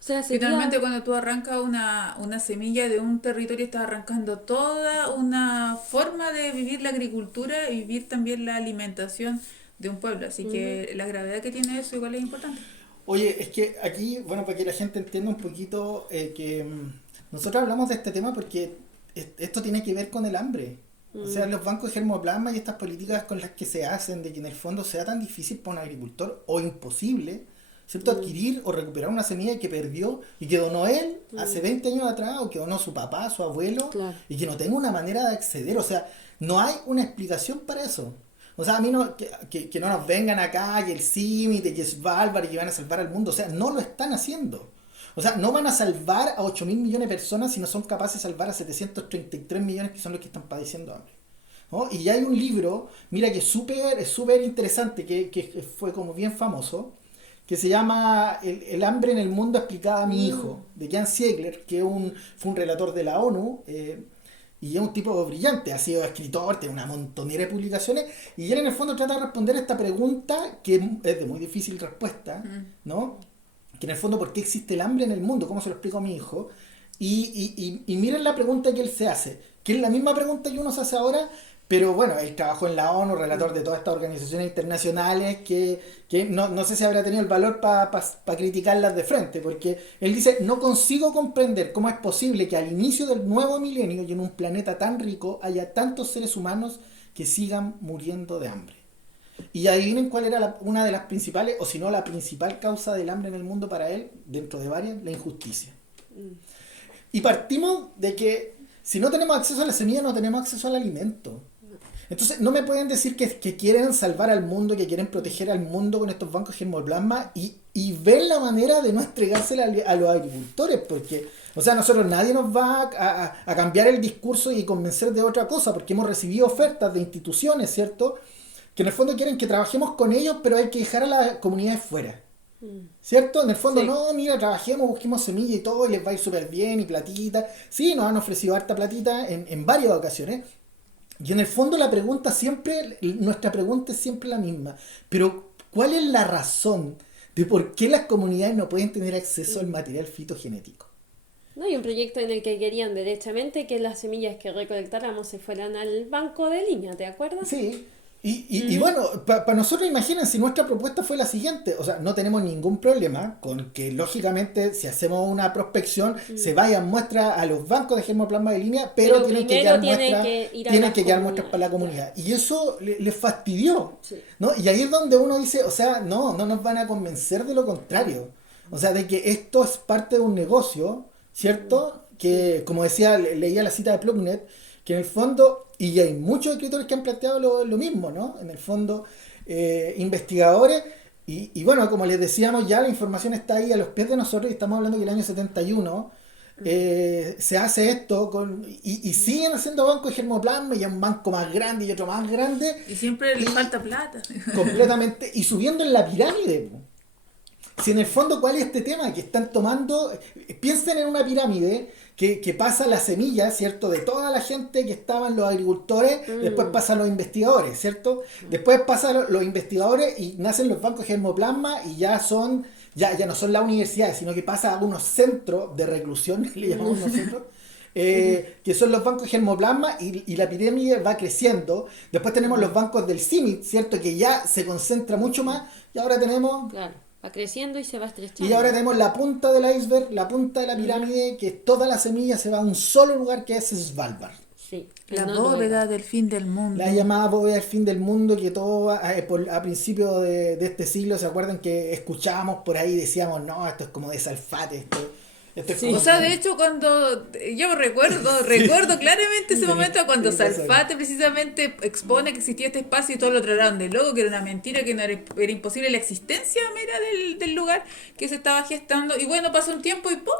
O sea, Finalmente, cuando tú arrancas una semilla de un territorio, estás arrancando toda una forma de vivir la agricultura y vivir también la alimentación de un pueblo. Así que la gravedad que tiene eso igual es importante. Oye, es que aquí, bueno, para que la gente entienda un poquito que nosotros hablamos de este tema porque esto tiene que ver con el hambre. O sea, los bancos de germoplasma y estas políticas con las que se hacen de que en el fondo sea tan difícil para un agricultor o imposible, ¿cierto? Adquirir o recuperar una semilla que perdió y que donó él hace 20 años atrás o que donó su papá, su abuelo, y que no tenga una manera de acceder. O sea, no hay una explicación para eso. O sea, a mí no, que no nos vengan acá, que el CIMIT, que es Svalbard y que van a salvar al mundo. O sea, no lo están haciendo. O sea, no van a salvar a 8.000 millones de personas si no son capaces de salvar a 733 millones que son los que están padeciendo hambre, ¿no? Y ya hay un libro, mira que es súper interesante, que fue como bien famoso, que se llama El hambre en el mundo explicada a mi hijo, de Jan Ziegler, que fue un relator de la ONU, y es un tipo brillante, ha sido escritor, tiene una montonera de publicaciones, y él en el fondo trata de responder esta pregunta que es de muy difícil respuesta, ¿no? Que en el fondo, ¿por qué existe el hambre en el mundo? ¿Cómo se lo explico a mi hijo? Y miren la pregunta que él se hace, que es la misma pregunta que uno se hace ahora, pero bueno, él trabajó en la ONU, relator de todas estas organizaciones internacionales, que no sé si habrá tenido el valor para criticarlas de frente, porque él dice, no consigo comprender cómo es posible que al inicio del nuevo milenio y en un planeta tan rico haya tantos seres humanos que sigan muriendo de hambre. Y adivinen cuál era una de las principales, o si no la principal causa del hambre en el mundo para él, dentro de varias, la injusticia. Y partimos de que si no tenemos acceso a la semilla, no tenemos acceso al alimento. Entonces no me pueden decir que quieren salvar al mundo, que quieren proteger al mundo con estos bancos de germoplasma y ver la manera de no entregársela a los agricultores, porque, o sea, nosotros nadie nos va a cambiar el discurso y convencer de otra cosa, porque hemos recibido ofertas de instituciones, ¿cierto?, que en el fondo quieren que trabajemos con ellos, pero hay que dejar a las comunidades fuera. ¿Cierto? En el fondo, no, mira, trabajemos, busquemos semilla y todo, y les va a ir súper bien, y platita. Sí, nos han ofrecido harta platita en varias ocasiones. Y en el fondo nuestra pregunta es siempre la misma. Pero, ¿cuál es la razón de por qué las comunidades no pueden tener acceso al material fitogenético? No hay un proyecto en el que querían derechamente que las semillas que recolectáramos se fueran al banco de línea, ¿te acuerdas? Sí. Y bueno, para nosotros, imagínense, nuestra propuesta fue la siguiente. O sea, no tenemos ningún problema con que, lógicamente, si hacemos una prospección, se vayan muestras a los bancos de germoplasma de línea, pero tienen que quedar muestras para la comunidad. Y eso les fastidió, ¿no? Y ahí es donde uno dice, o sea, no nos van a convencer de lo contrario. O sea, de que esto es parte de un negocio, ¿cierto? Que, como decía, leía la cita de Plugnet, que en el fondo, y hay muchos escritores que han planteado lo mismo, ¿no? En el fondo, investigadores, y bueno, como les decíamos, ya la información está ahí a los pies de nosotros, y estamos hablando que el año 71 se hace esto, y siguen haciendo bancos de germoplasma, y un banco más grande y otro más grande. Y siempre le falta plata. Completamente, y subiendo en la pirámide. Si en el fondo, ¿cuál es este tema? Que están tomando, piensen en una pirámide que pasa la semilla, ¿cierto? De toda la gente que estaban los agricultores, después pasan los investigadores, ¿cierto? Después pasan los investigadores y nacen los bancos de germoplasma y ya no son las universidades, sino que pasa a unos centros de reclusión, que le llamamos nosotros, que son los bancos de germoplasma y la pirámide va creciendo. Después tenemos los bancos del CIMIT, ¿cierto? Que ya se concentra mucho más y ahora tenemos... Claro. Va creciendo y se va estrechando. Y ahora tenemos la punta del iceberg, la punta de la pirámide, que toda la semilla se va a un solo lugar, que es Svalbard. Sí, la bóveda del fin del mundo. La llamada bóveda del fin del mundo, que todo a principios de este siglo, ¿se acuerdan que escuchábamos por ahí? Decíamos, no, esto es como de Salfate, esto es como... O sea, de hecho, cuando yo recuerdo claramente ese momento cuando Salfate precisamente expone que existía este espacio y todos lo trataron de loco, que era una mentira, que no era imposible la existencia mera del lugar que se estaba gestando. Y bueno, pasó un tiempo y ¡pum!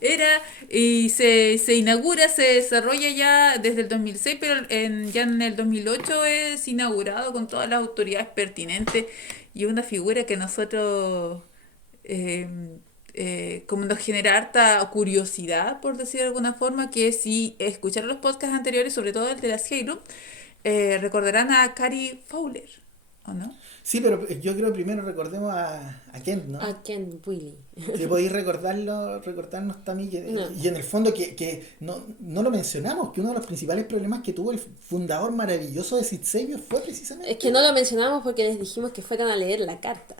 Era y se inaugura, se desarrolla ya desde el 2006, pero ya en el 2008 es inaugurado con todas las autoridades pertinentes y una figura que nosotros como nos genera harta curiosidad, por decir de alguna forma, que si escucharon los podcasts anteriores, sobre todo el de las Halo, recordarán a Carrie Fowler, ¿o no? Sí, pero yo creo primero recordemos a Kent, ¿no? A Ken Willy. Que podéis recordarnos también, No. y en el fondo que no lo mencionamos, que uno de los principales problemas que tuvo el fundador maravilloso de Sid Savior fue precisamente... Es que no lo mencionamos porque les dijimos que fueran a leer la carta.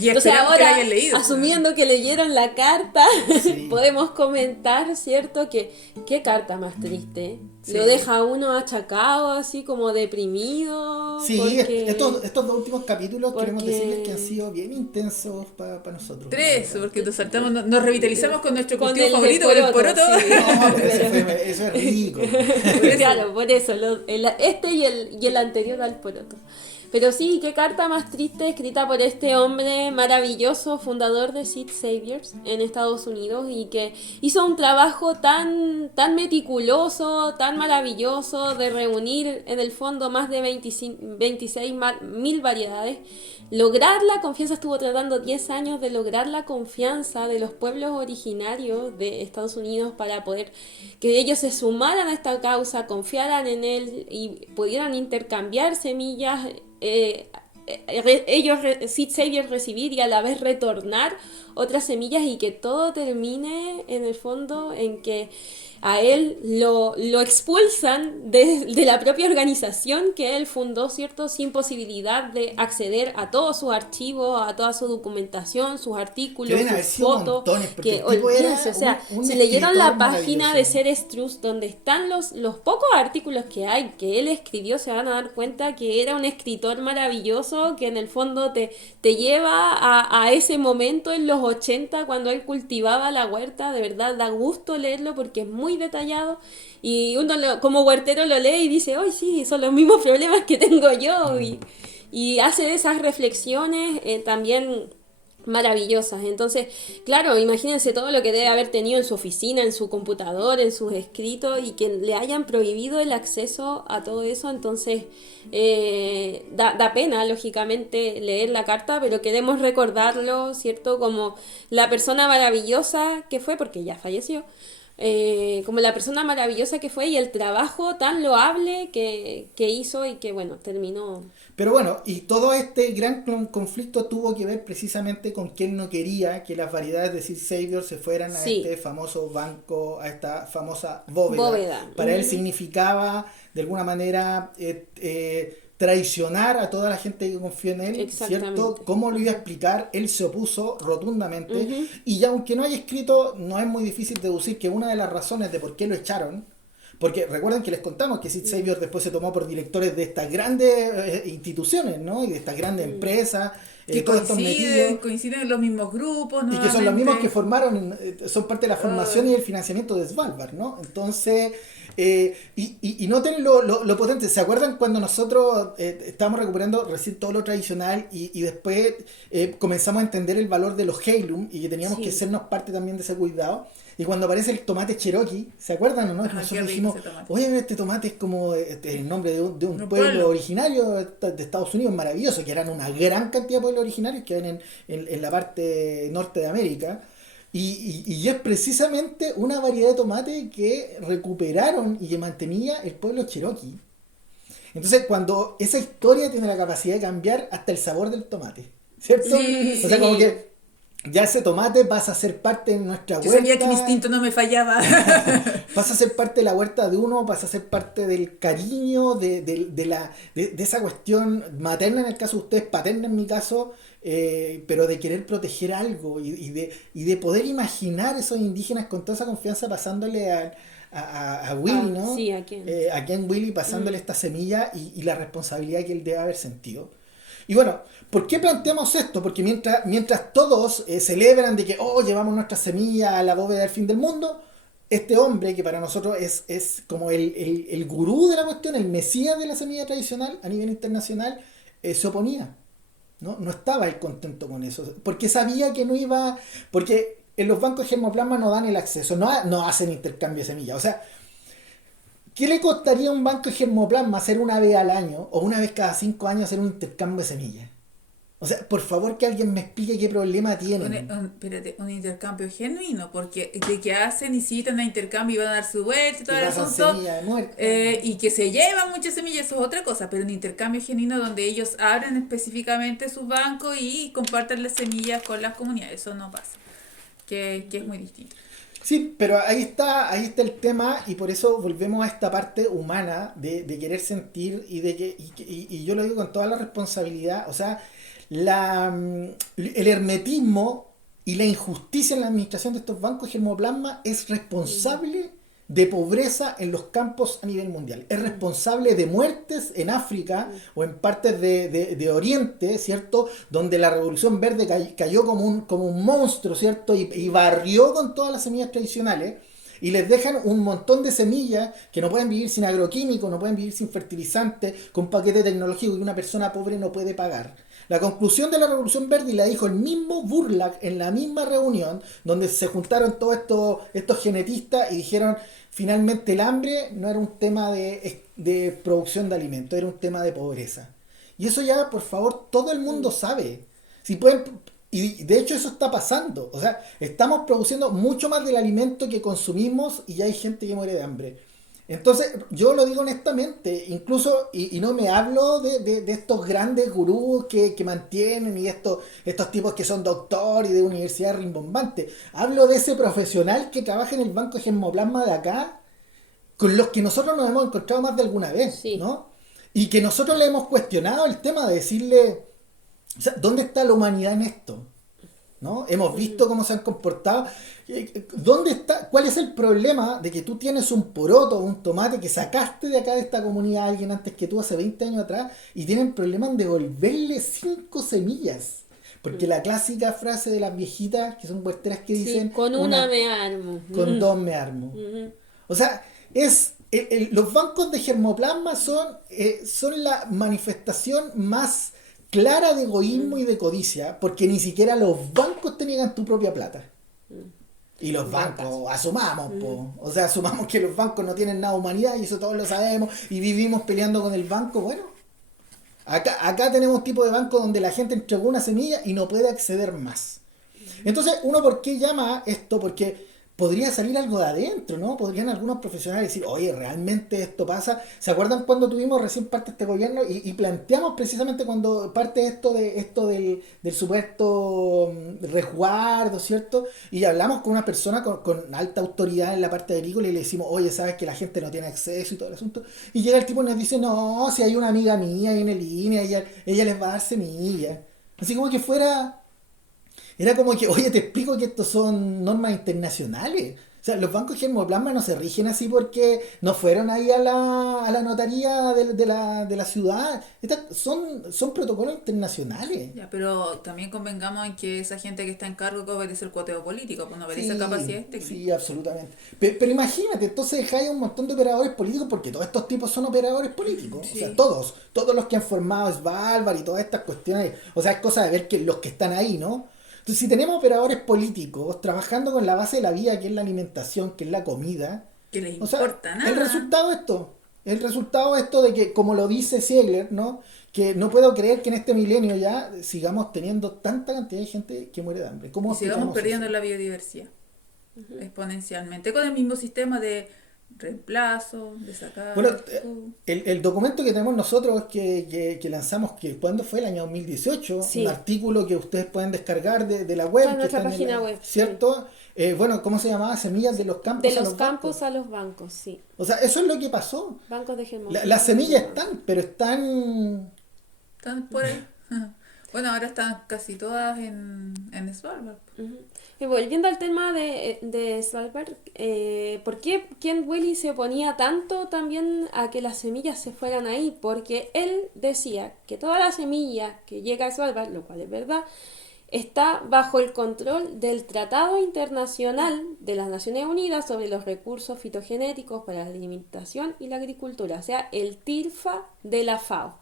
Y Entonces esperamos que la ahora, hayan leído. asumiendo que leyeron la carta, Sí. podemos comentar, ¿cierto? Que qué carta más triste. Sí. Lo deja a uno achacado, así como deprimido. Sí, porque- estos dos últimos capítulos queremos porque- decirles que han sido bien intensos para nosotros. Tres, porque nos saltamos, nos revitalizamos con nuestro Con cultivo el favorito, del con el poroto, poroto. sí. No, pero eso es rico. Claro, por eso, este y el anterior al poroto. Pero sí, qué carta más triste escrita por este hombre maravilloso, fundador de Seed Saviors en Estados Unidos, y que hizo un trabajo tan meticuloso, tan maravilloso, de reunir en el fondo más de 26.000 variedades. Lograr la confianza, estuvo tratando 10 años de lograr la confianza de los pueblos originarios de Estados Unidos para poder que ellos se sumaran a esta causa, confiaran en él y pudieran intercambiar semillas, Seed Savior recibir y a la vez retornar otras semillas, y que todo termine en el fondo en que a él lo expulsan de la propia organización que él fundó, ¿cierto? Sin posibilidad de acceder a todos sus archivos, a toda su documentación, sus artículos, Que deben haber sus sido fotos. montones, porque Que el tipo era olvídense, o sea, un si leyeron la escritor página de maravilloso. Ser Struz, donde están los pocos artículos que hay que él escribió, se van a dar cuenta que era un escritor maravilloso que en el fondo te lleva a ese momento en los 80 cuando él cultivaba la huerta. De verdad da gusto leerlo porque es muy detallado y uno como huertero lo lee y dice, ¡ay, sí! Son los mismos problemas que tengo yo, y hace esas reflexiones también maravillosas. Entonces, claro, imagínense todo lo que debe haber tenido en su oficina, en su computador, en sus escritos, y que le hayan prohibido el acceso a todo eso. Entonces da pena, lógicamente, leer la carta, pero queremos recordarlo, ¿cierto? Como la persona maravillosa que fue, porque ya falleció, como la persona maravillosa que fue y el trabajo tan loable que hizo, y que, bueno, terminó. Pero bueno, y todo este gran conflicto tuvo que ver precisamente con que él no quería que las variedades de Seed Savior se fueran a Sí. este famoso banco, a esta famosa bóveda. Bóveda. Para él Ujú. significaba, de alguna manera, traicionar a toda la gente que confió en él, Exactamente. ¿cierto? ¿Cómo lo iba a explicar? Él se opuso rotundamente, Ujú. y ya aunque no haya escrito, no es muy difícil deducir que una de las razones de por qué lo echaron, porque recuerden que les contamos que Seed Savior después se tomó por directores de estas grandes instituciones, ¿no? Y de estas grandes empresas, Que todos estos metidos, coinciden en los mismos grupos, y que son los mismos nuevamente. que formaron, son parte de la formación y el financiamiento de Svalbard, ¿no? Entonces, y noten lo potente. ¿Se acuerdan cuando nosotros estábamos recuperando recién todo lo tradicional y después comenzamos a entender el valor de los Halum y que teníamos Sí. que sernos parte también de ese cuidado? Y cuando aparece el tomate Cherokee, ¿se acuerdan o no? Qué Nosotros rico dijimos, ese tomate. oye, este tomate es como el nombre de un Un pueblo pueblo. originario de Estados Unidos, maravilloso, que eran una gran cantidad de pueblos originarios que ven en la parte norte de América. Y es precisamente una variedad de tomate que recuperaron y que mantenía el pueblo Cherokee. Entonces, cuando esa historia tiene la capacidad de cambiar hasta el sabor del tomate, ¿cierto? Sí, O sea, sí. como que ya ese tomate pasa a ser parte de nuestra Yo huerta. sabía que mi instinto no me fallaba. Pasa a ser parte de la huerta de uno, pasa a ser parte del cariño, de esa cuestión materna en el caso de ustedes, paterna en mi caso, pero de querer proteger algo y de poder imaginar esos indígenas con toda esa confianza pasándole a Willy, ¿no? Sí, ¿a quién? A Ken Willy pasándole esta semilla y la responsabilidad que él debe haber sentido. Y bueno, ¿por qué planteamos esto? Porque mientras todos celebran de que, llevamos nuestra semilla a la bóveda del fin del mundo, este hombre, que para nosotros es como el gurú de la cuestión, el mesías de la semilla tradicional a nivel internacional, se oponía. No estaba él contento con eso, porque sabía que no iba, porque en los bancos de germoplasma no dan el acceso, no hacen intercambio de semillas. O sea, ¿qué le costaría a un banco de germoplasma hacer una vez al año o una vez cada 5 años hacer un intercambio de semillas? O sea, por favor que alguien me explique qué problema tienen. Espérate, un intercambio genuino, porque de que hacen y citan a intercambio y van a dar su vuelta y todo el asunto, y que se llevan muchas semillas, eso es otra cosa, pero un intercambio genuino donde ellos abren específicamente sus bancos y comparten las semillas con las comunidades, eso no pasa, que es muy distinto. Sí, pero ahí está el tema, y por eso volvemos a esta parte humana de querer sentir y de que y yo lo digo con toda la responsabilidad, o sea, el hermetismo y la injusticia en la administración de estos bancos de germoplasma es responsable de pobreza en los campos a nivel mundial. Es responsable de muertes en África o en partes de Oriente, ¿cierto? Donde la Revolución Verde cayó como un monstruo, ¿cierto? Y barrió con todas las semillas tradicionales. Y les dejan un montón de semillas que no pueden vivir sin agroquímicos, no pueden vivir sin fertilizantes, con un paquete tecnológico que una persona pobre no puede pagar. La conclusión de la Revolución Verde, y la dijo el mismo Burlak en la misma reunión, donde se juntaron todos estos genetistas y dijeron, finalmente el hambre no era un tema de producción de alimentos, era un tema de pobreza. Y eso ya, por favor, todo el mundo sabe. Si pueden, y de hecho eso está pasando. O sea, estamos produciendo mucho más del alimento que consumimos y ya hay gente que muere de hambre. Entonces, yo lo digo honestamente, incluso, y no me hablo de estos grandes gurús que mantienen y estos tipos que son doctores y de universidad rimbombante. Hablo de ese profesional que trabaja en el banco de germoplasma de acá, con los que nosotros nos hemos encontrado más de alguna vez, sí, ¿no? Y que nosotros le hemos cuestionado el tema de decirle, o sea, ¿dónde está la humanidad en esto? ¿No? Hemos visto cómo se han comportado. ¿Dónde está? ¿Cuál es el problema de que tú tienes un poroto o un tomate que sacaste de acá de esta comunidad a alguien antes que tú, hace 20 años atrás, y tienen problema en devolverle 5 semillas? Porque la clásica frase de las viejitas, que son huerteras, que dicen... con una me armo. Con dos me armo. O sea, los bancos de germoplasma son la manifestación más clara de egoísmo y de codicia, porque ni siquiera los bancos te niegan tu propia plata. Y los bancos, asumamos, o sea, asumamos que los bancos no tienen nada de humanidad, y eso todos lo sabemos, y vivimos peleando con el banco. Bueno, acá tenemos un tipo de banco donde la gente entregó una semilla y no puede acceder más. Entonces, uno, ¿por qué llama esto? Porque podría salir algo de adentro, ¿no? Podrían algunos profesionales decir, oye, ¿realmente esto pasa? ¿Se acuerdan cuando tuvimos recién parte de este gobierno y planteamos precisamente cuando parte esto del supuesto resguardo, ¿cierto? Y hablamos con una persona con alta autoridad en la parte agrícola y le decimos, oye, ¿sabes que la gente no tiene acceso y todo el asunto? Y llega el tipo y nos dice, no, si hay una amiga mía ahí en línea, ella les va a dar semillas. Así como que fuera... Era como que, oye, te explico que estos son normas internacionales. O sea, los bancos de germoplasma no se rigen así porque no fueron ahí a la notaría de la ciudad. Son protocolos internacionales. Ya, pero también convengamos en que esa gente que está en cargo que obedece el cuoteo político, pues no obedece capacidades técnicas. Sí, absolutamente. Pero imagínate, entonces dejáis un montón de operadores políticos, porque todos estos tipos son operadores políticos. Sí. O sea, todos los que han formado Svalbard y todas estas cuestiones. O sea, es cosa de ver que los que están ahí, ¿no? Entonces, si tenemos operadores políticos trabajando con la base de la vida, que es la alimentación, que es la comida, que les importa nada. El resultado esto de que, como lo dice Ziegler, ¿no? Que no puedo creer que en este milenio ya sigamos teniendo tanta cantidad de gente que muere de hambre. ¿Cómo y sigamos perdiendo la biodiversidad exponencialmente con el mismo sistema de reemplazo, de sacar... Bueno, el documento que tenemos nosotros que lanzamos, que ¿cuándo fue? El año 2018, sí. Un artículo que ustedes pueden descargar de la web. En nuestra página web. ¿Cierto? Sí. Bueno, ¿cómo se llamaba? Semillas de los campos a los campos a los bancos, sí. O sea, eso es lo que pasó. Bancos de germoplasma. Las semillas están, pero están por ahí. Bueno, ahora están casi todas en Svalbard. Y volviendo al tema de Svalbard, ¿por qué Kent Willy se oponía tanto también a que las semillas se fueran ahí? Porque él decía que toda la semilla que llega a Svalbard, lo cual es verdad, está bajo el control del Tratado Internacional de las Naciones Unidas sobre los recursos fitogenéticos para la alimentación y la agricultura, o sea, el TIRFA de la FAO.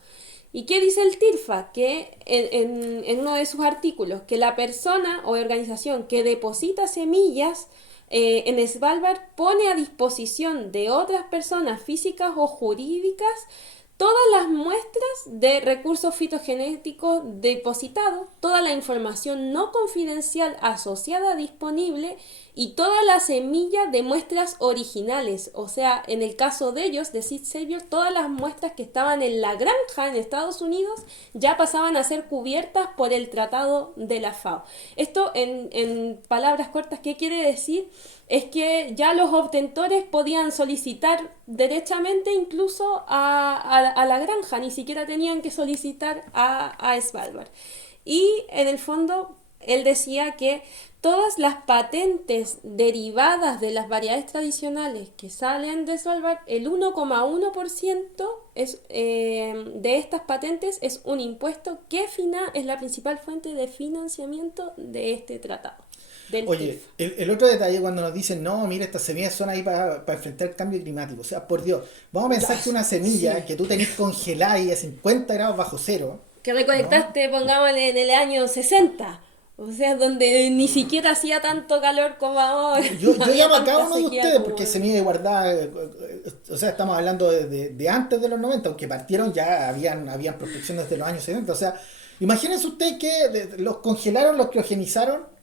¿Y qué dice el TIRFA? Que en uno de sus artículos, que la persona o organización que deposita semillas en Svalbard pone a disposición de otras personas físicas o jurídicas todas las muestras de recursos fitogenéticos depositados, toda la información no confidencial asociada disponible y toda la semilla de muestras originales. O sea, en el caso de ellos, de Seed Savior, todas las muestras que estaban en la granja en Estados Unidos ya pasaban a ser cubiertas por el tratado de la FAO. Esto, en palabras cortas, ¿qué quiere decir? Es que ya los obtentores podían solicitar derechamente incluso a la granja, ni siquiera tenían que solicitar a Svalbard. Y en el fondo él decía que todas las patentes derivadas de las variedades tradicionales que salen de Svalbard, el 1,1% de estas patentes es un impuesto que es la principal fuente de financiamiento de este tratado. Oye, el otro detalle cuando nos dicen, no, mira, estas semillas son ahí para enfrentar el cambio climático. O sea, por Dios, vamos a pensar que una semilla que tú tenés congelada ahí a 50 grados bajo cero, que recolectaste, ¿no? Pongámosle, en el año 60. O sea, donde ni siquiera hacía tanto calor como ahora. Yo llamo a cada uno de ustedes porque semilla guardada, o sea, estamos hablando de antes de los 90, aunque partieron ya habían prospecciones desde los años 70. O sea, imagínense ustedes que los congelaron, los criogenizaron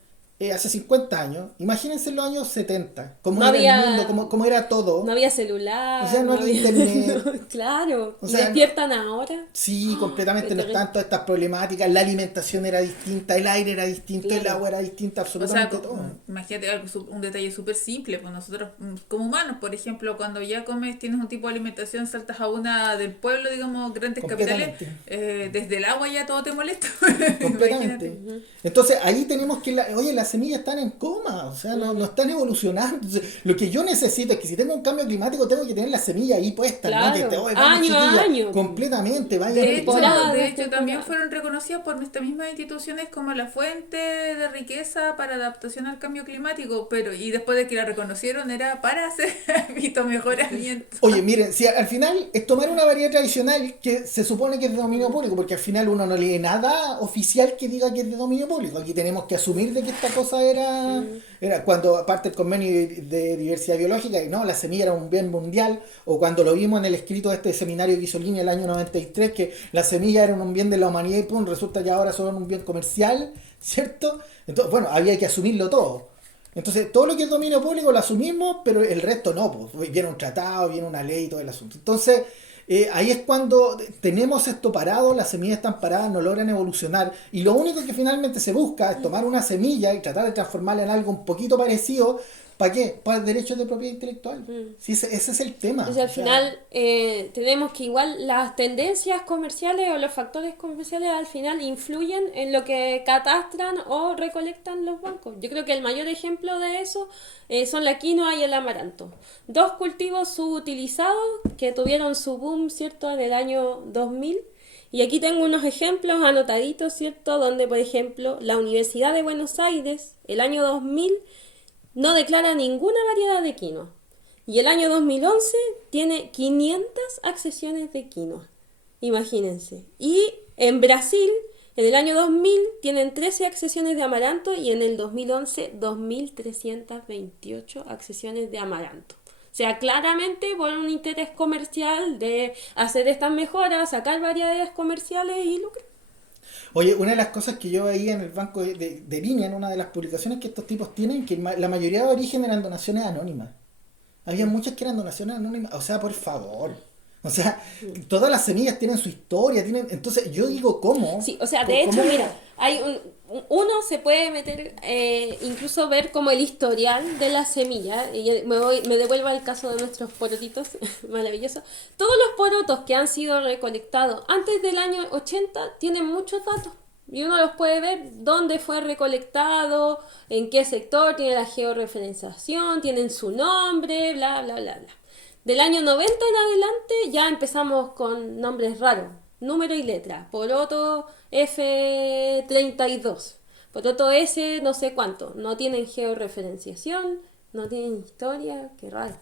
hace 50 años. Imagínense en los años 70, cómo no era había, el mundo, cómo era todo. No había celular. O sea, no había internet. No, claro. O ¿Y sea, despiertan ahora? Sí, completamente. No están todas estas problemáticas. La alimentación era distinta, el aire era distinto, claro. El agua era distinta, absolutamente todo. Imagínate un detalle súper simple. Pues nosotros, como humanos, por ejemplo, cuando ya tienes un tipo de alimentación, saltas a una del pueblo, digamos, grandes capitales, desde el agua ya todo te molesta. Completamente. Entonces ahí tenemos que, las semillas están en coma, o sea, no están evolucionando. Entonces, lo que yo necesito es que si tengo un cambio climático tengo que tener la semilla ahí puesta, claro. ¿no? Que año a año. Completamente. De hecho, también fueron reconocidas por nuestras mismas instituciones como la fuente de riqueza para adaptación al cambio climático, y después de que la reconocieron era para hacer mejoramiento. Oye, miren, si al final es tomar una variedad tradicional que se supone que es de dominio público, porque al final uno no lee nada oficial que diga que es de dominio público. Aquí tenemos que asumir de que esta cosa era cuando aparte el convenio de diversidad biológica, y no, la semilla era un bien mundial, o cuando lo vimos en el escrito de este seminario que hizo Línea el año 93, que la semilla era un bien de la humanidad y pum, resulta que ahora son un bien comercial, ¿cierto? Entonces, bueno, había que asumirlo todo. Entonces, todo lo que es dominio público lo asumimos, pero el resto no, pues viene un tratado, viene una ley y todo el asunto. Entonces, ahí es cuando tenemos esto parado, las semillas están paradas, no logran evolucionar, y lo único que finalmente se busca es tomar una semilla y tratar de transformarla en algo un poquito parecido. ¿Para qué? Para derechos de propiedad intelectual. Sí, ese es el tema. O sea, al final tenemos que igual las tendencias comerciales o los factores comerciales al final influyen en lo que catastran o recolectan los bancos. Yo creo que el mayor ejemplo de eso son la quinoa y el amaranto. Dos cultivos subutilizados que tuvieron su boom, ¿cierto?, en el año 2000. Y aquí tengo unos ejemplos anotaditos, ¿cierto?, donde, por ejemplo, la Universidad de Buenos Aires, el año 2000, no declara ninguna variedad de quinoa. Y el año 2011 tiene 500 accesiones de quinoa. Imagínense. Y en Brasil, en el año 2000, tienen 13 accesiones de amaranto y en el 2011, 2.328 accesiones de amaranto. O sea, claramente por un interés comercial de hacer estas mejoras, sacar variedades comerciales y lucrar. Oye, una de las cosas que yo veía en el banco de línea, en una de las publicaciones que estos tipos tienen, que la mayoría de origen eran donaciones anónimas. Había muchas que eran donaciones anónimas. O sea, por favor. O sea, todas las semillas tienen su historia, entonces yo digo, ¿cómo? Sí, o sea, de hecho, mira, hay uno se puede meter, incluso ver como el historial de la semilla, y me devuelvo al caso de nuestros porotitos, maravilloso. Todos los porotos que han sido recolectados antes del año 80 tienen muchos datos. Y uno los puede ver dónde fue recolectado, en qué sector, tiene la georreferenciación, tienen su nombre, bla, bla, bla, bla. Del año 90 en adelante ya empezamos con nombres raros, número y letra. Poroto F32, poroto S no sé cuánto. No tienen georreferenciación, no tienen historia, qué raro.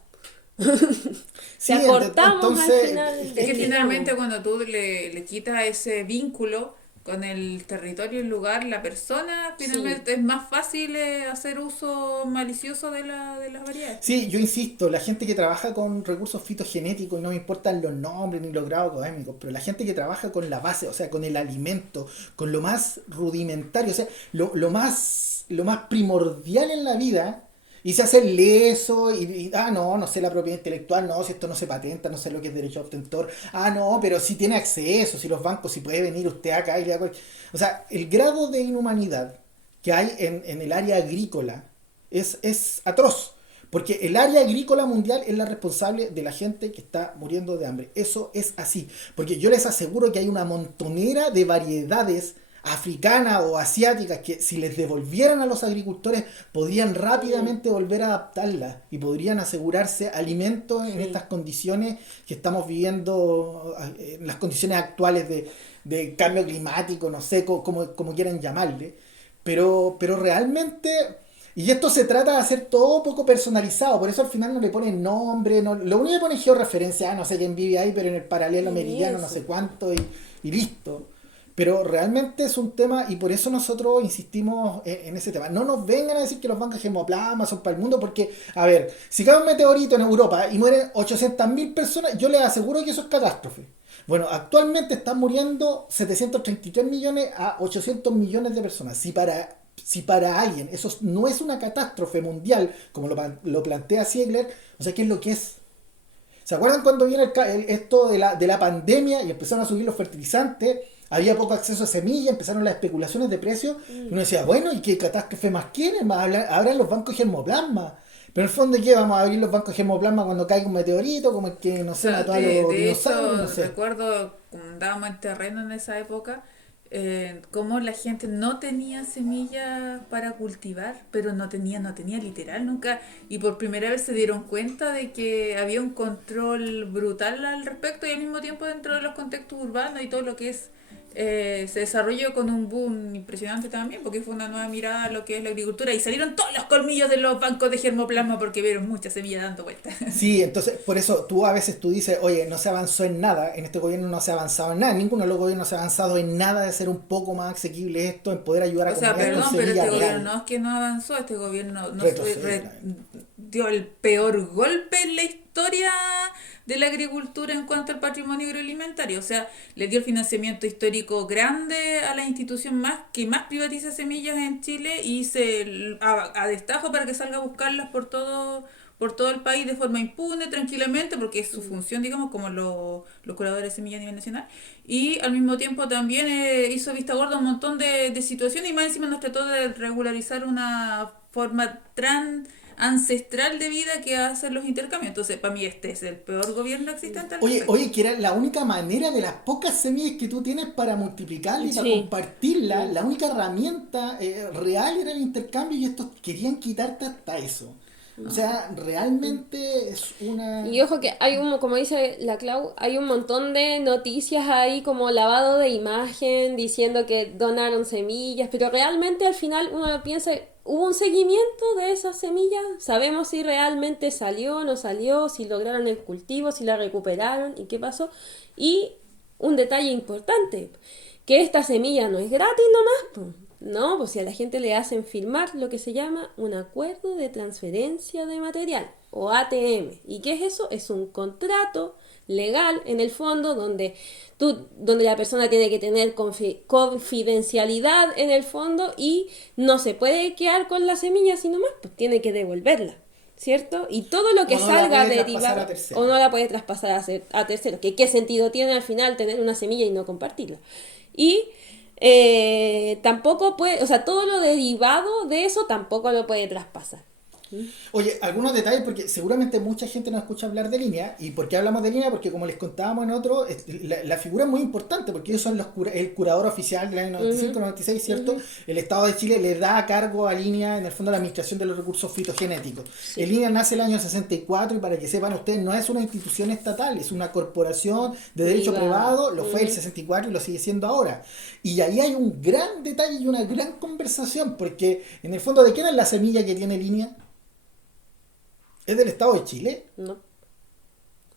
Sí, acortamos entonces, al final. Es que finalmente cuando tú le quitas ese vínculo, con el territorio, el lugar, la persona, finalmente es más fácil hacer uso malicioso de las variedades. Sí, yo insisto, la gente que trabaja con recursos fitogenéticos, y no me importan los nombres ni los grados académicos, pero la gente que trabaja con la base, o sea, con el alimento, con lo más rudimentario, o sea, lo más primordial en la vida, y se hace leso, no sé la propiedad intelectual, no, si esto no se patenta, no sé lo que es derecho de obtentor, no, pero si tiene acceso, si los bancos, si puede venir usted acá y le da o sea, el grado de inhumanidad que hay en el área agrícola es atroz. Porque el área agrícola mundial es la responsable de la gente que está muriendo de hambre. Eso es así. Porque yo les aseguro que hay una montonera de variedades africanas o asiáticas que si les devolvieran a los agricultores podrían rápidamente volver a adaptarlas y podrían asegurarse alimentos en estas condiciones que estamos viviendo, en las condiciones actuales de cambio climático, no sé cómo quieran llamarle. Pero realmente... Y esto se trata de hacer todo poco personalizado, por eso al final no le ponen nombre, lo único que pone es georreferencia, no sé quién vive ahí, pero en el paralelo meridiano no sé cuánto y listo. Pero realmente es un tema y por eso nosotros insistimos en ese tema. No nos vengan a decir que los bancos germoplasma son para el mundo, porque, a ver, si cae un meteorito en Europa y mueren 800.000 personas, yo les aseguro que eso es catástrofe. Bueno, actualmente están muriendo 733 millones a 800 millones de personas. Si para alguien eso no es una catástrofe mundial, como lo plantea Ziegler, o sea, ¿qué es lo que es? ¿Se acuerdan cuando viene esto de la pandemia y empezaron a subir los fertilizantes? Había poco acceso a semillas, empezaron las especulaciones de precios. Y uno decía, bueno, ¿y qué catástrofe más quieren? Abran los bancos germoplasma. Pero en el fondo, ¿qué? Vamos a abrir los bancos germoplasma cuando caiga un meteorito, como el que, no sé, mató a los dinosaurios, no sé. Recuerdo cuando andábamos en terreno en esa época, cómo la gente no tenía semillas para cultivar, pero no tenía literal nunca, y por primera vez se dieron cuenta de que había un control brutal al respecto, y al mismo tiempo dentro de los contextos urbanos y todo lo que es se desarrolló con un boom impresionante también, porque fue una nueva mirada a lo que es la agricultura y salieron todos los colmillos de los bancos de germoplasma porque vieron muchas semillas dando vueltas. Sí, entonces por eso a veces tú dices, oye, no se avanzó en nada, en este gobierno no se ha avanzado en nada, ninguno de los gobiernos se ha avanzado en nada de hacer un poco más asequible esto, en poder ayudar a comunidades. Perdón, pero este gobierno no es que no avanzó, este gobierno dio el peor golpe en la historia de la agricultura en cuanto al patrimonio agroalimentario. O sea, le dio el financiamiento histórico grande a la institución que más privatiza semillas en Chile y a destajo para que salga a buscarlas por todo el país de forma impune, tranquilamente, porque es su función, digamos, como los curadores de semillas a nivel nacional. Y al mismo tiempo también hizo vista gorda un montón de situaciones y más encima nos trató de regularizar una forma ancestral de vida que hacen los intercambios. Entonces, para mí este es el peor gobierno existente. Oye, que era la única manera de las pocas semillas que tú tienes para multiplicarlas y para compartirlas, la única herramienta real era el intercambio y estos querían quitarte hasta eso. O sea, realmente es una... Y ojo que hay como dice la Clau, hay un montón de noticias ahí como lavado de imagen, diciendo que donaron semillas, pero realmente al final uno piensa, ¿hubo un seguimiento de esas semillas? ¿Sabemos si realmente salió o no salió? ¿Si lograron el cultivo? ¿Si la recuperaron? ¿Y qué pasó? Y un detalle importante, que esta semilla no es gratis nomás, no, pues si a la gente le hacen firmar lo que se llama un acuerdo de transferencia de material o ATM. ¿Y qué es eso? Es un contrato legal en el fondo donde la persona tiene que tener confidencialidad en el fondo y no se puede quedar con la semilla sino más, pues tiene que devolverla, ¿cierto? Y todo lo que salga derivado o no la puede traspasar a terceros. ¿Qué sentido tiene al final tener una semilla y no compartirla? Y tampoco puede, o sea, todo lo derivado de eso tampoco lo puede traspasar. Oye, algunos detalles, porque seguramente mucha gente nos escucha hablar de línea. ¿Y por qué hablamos de línea? Porque como les contábamos en otro, la figura es muy importante, porque ellos son el curador oficial del año 95-96, ¿cierto? El Estado de Chile le da a cargo a línea, en el fondo, la administración de los recursos fitogenéticos. Sí. El línea nace el año 64 y para que sepan ustedes, no es una institución estatal, es una corporación de derecho privado, lo fue el 64 y lo sigue siendo ahora. Y ahí hay un gran detalle y una gran conversación, porque en el fondo, ¿de quién es la semilla que tiene línea? ¿Es del Estado de Chile? No,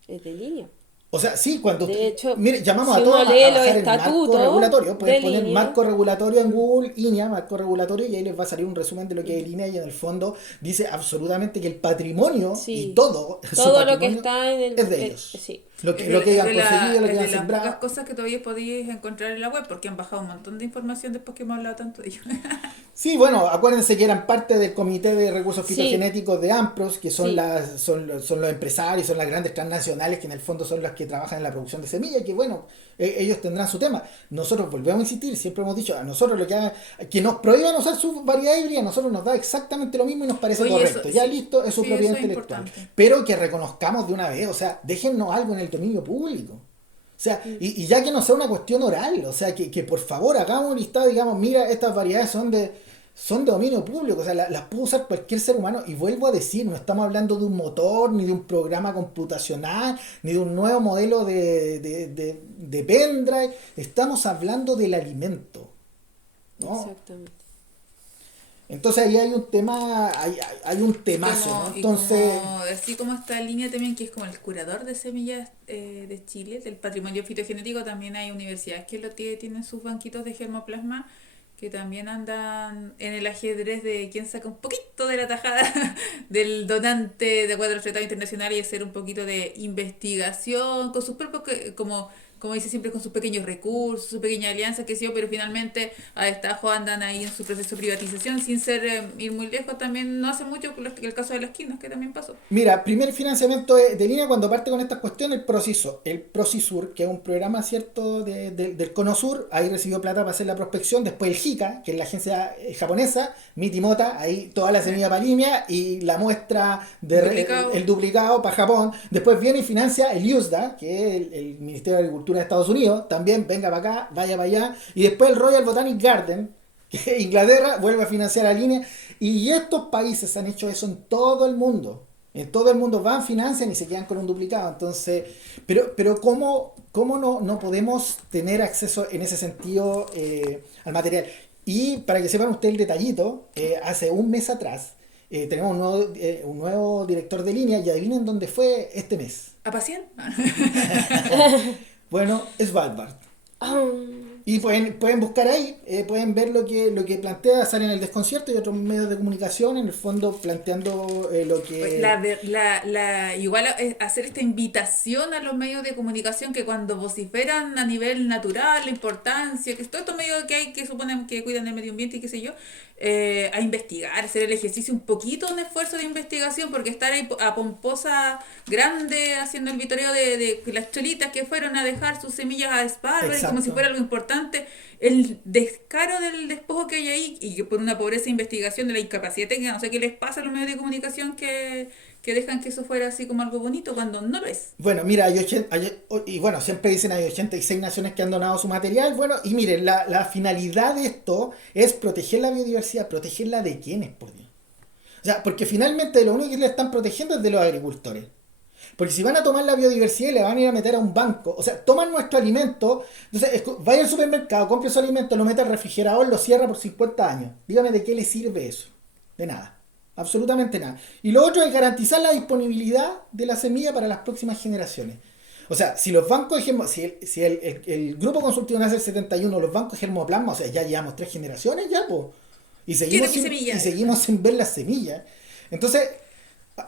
es de línea. O sea, sí, cuando De hecho, mire, llamamos si a todos uno a lee los bajar el marco estatutos regulatorio, pueden de poner línea, marco regulatorio en Google, INEA, marco regulatorio, y ahí les va a salir un resumen de lo que es el INEA, y en el fondo dice absolutamente que el patrimonio y sí, todo su todo lo que patrimonio está en es de el... ellos. sí, Lo que hayan conseguido, lo es que de hayan las pocas sembrado. cosas que todavía podéis encontrar en la web, porque han bajado un montón de información después que hemos hablado tanto de ellos. Sí, bueno, acuérdense que eran parte del Comité de Recursos sí, Fitogenéticos de AMPROS, que son sí, son los empresarios, son las grandes transnacionales que en el fondo son las que trabajan en la producción de semillas, que bueno, ellos tendrán su tema. Nosotros volvemos a insistir, siempre hemos dicho, a nosotros lo que haga, que nos prohíban usar su variedad híbrida, a nosotros nos da exactamente lo mismo y nos parece Oye, eso, correcto. Ya sí, listo, es su sí, propiedad eso es intelectual. importante. Pero que reconozcamos de una vez, o sea, déjennos algo en el dominio público. O sea, y ya que no sea una cuestión oral, o sea, que por favor hagamos un listado, digamos, mira, estas variedades son de dominio público, o sea, las puede usar cualquier ser humano, y vuelvo a decir, no estamos hablando de un motor, ni de un programa computacional, ni de un nuevo modelo de pendrive, estamos hablando del alimento, ¿no? exactamente. Entonces ahí hay un tema, hay un Y temazo, ¿no? como, y Entonces, como, así como esta línea también, que es como el curador de semillas de Chile, del patrimonio fitogenético, también hay universidades que tienen sus banquitos de germoplasma, que también andan en el ajedrez de quién saca un poquito de la tajada del donante de acuerdo a los tratados internacionales, y hacer un poquito de investigación con sus propios, como dice siempre, con sus pequeños recursos, sus pequeñas alianzas, qué sé yo, pero finalmente a destajo andan ahí en su proceso de privatización sin ser ir muy lejos. También no hace mucho el caso de las quinas, que también pasó. mira, primer financiamiento de línea cuando parte con estas cuestiones, el Procisur, que es un programa cierto del Conosur, ahí recibió plata para hacer la prospección, después el JICA, que es la agencia japonesa, Mitimota, ahí toda la semilla para línea y la muestra Duplicado. el duplicado para Japón, después viene y financia el USDA, que es el Ministerio de Agricultura de Estados Unidos, también venga para acá, vaya para allá, y después el Royal Botanic Garden, que Inglaterra vuelve a financiar la línea, y estos países han hecho eso en todo el mundo. En todo el mundo van, financian y se quedan con un duplicado. Entonces, pero ¿cómo no podemos tener acceso en ese sentido al material? Y para que sepan ustedes el detallito, hace un mes atrás tenemos un nuevo director de línea, y adivinen dónde fue este mes. ¿A pasear? Bueno, es Svalbard. Ah, Y pueden buscar ahí, pueden ver lo que plantea, sale en el Desconcierto y otros medios de comunicación, en el fondo planteando lo Pues que... igual hacer esta invitación a los medios de comunicación que cuando vociferan a nivel natural la importancia, que todos estos medios que hay que suponen que cuidan el medio ambiente y qué sé yo, a investigar, hacer el ejercicio un poquito, un esfuerzo de investigación, porque estar ahí a pomposa grande haciendo el vitoreo de las cholitas que fueron a dejar sus semillas a Svalbard, como si Exacto. fuera algo importante, el descaro del despojo que hay ahí, y que por una pobreza de investigación, de la incapacidad técnica, no sé qué les pasa a los medios de comunicación que dejan que eso fuera así como algo bonito cuando no lo es. Bueno, mira, y bueno, siempre dicen hay 86 naciones que han donado su material. Bueno, y miren, la finalidad de esto es proteger la biodiversidad. ¿Protegerla de quiénes, por Dios? O sea, porque finalmente lo único que le están protegiendo es de los agricultores. Porque si van a tomar la biodiversidad y le van a ir a meter a un banco, o sea, toman nuestro alimento, entonces vaya al supermercado, compre su alimento, lo mete al refrigerador, lo cierra por 50 años. Dígame de qué le sirve eso. De nada. Absolutamente nada. Y lo otro es garantizar la disponibilidad de la semilla para las próximas generaciones. O sea, si los bancos de si el grupo consultivo nace el 71, los bancos de germoplasma, o sea, ya llevamos 3 generaciones ya, pues. Y ¿Quiere seguimos mi sin, semilla? y seguimos sin ver las semillas. Entonces,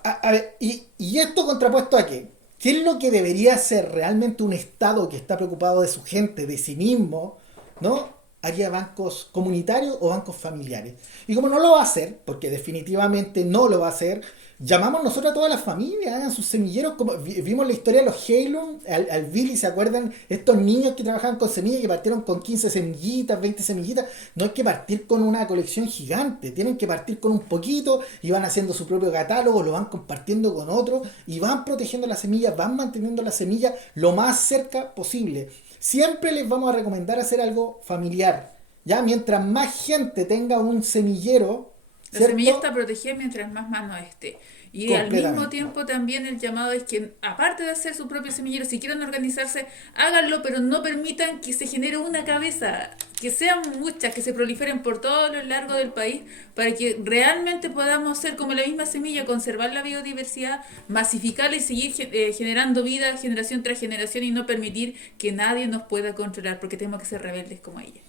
a ver, y esto contrapuesto a qué? ¿Qué es lo que debería ser realmente un Estado que está preocupado de su gente, de sí mismo, ¿no? Haría bancos comunitarios o bancos familiares. Y como no lo va a hacer, porque definitivamente no lo va a hacer, llamamos nosotros a todas las familias, hagan sus semilleros, como vimos la historia de los Halon, al Billy, ¿se acuerdan? Estos niños que trabajaban con semillas, que partieron con 15 semillitas, 20 semillitas. No hay que partir con una colección gigante, tienen que partir con un poquito y van haciendo su propio catálogo, lo van compartiendo con otros y van protegiendo las semillas, van manteniendo las semillas lo más cerca posible. Siempre les vamos a recomendar hacer algo familiar. Ya, mientras más gente tenga un semillero, La semilla está protegida mientras más mano esté. Y al mismo tiempo también el llamado es que, aparte de hacer su propio semillero, si quieren organizarse, háganlo, pero no permitan que se genere una cabeza, que sean muchas, que se proliferen por todo lo largo del país, para que realmente podamos ser como la misma semilla, conservar la biodiversidad, masificarla y seguir generando vida generación tras generación y no permitir que nadie nos pueda controlar, porque tenemos que ser rebeldes como ella.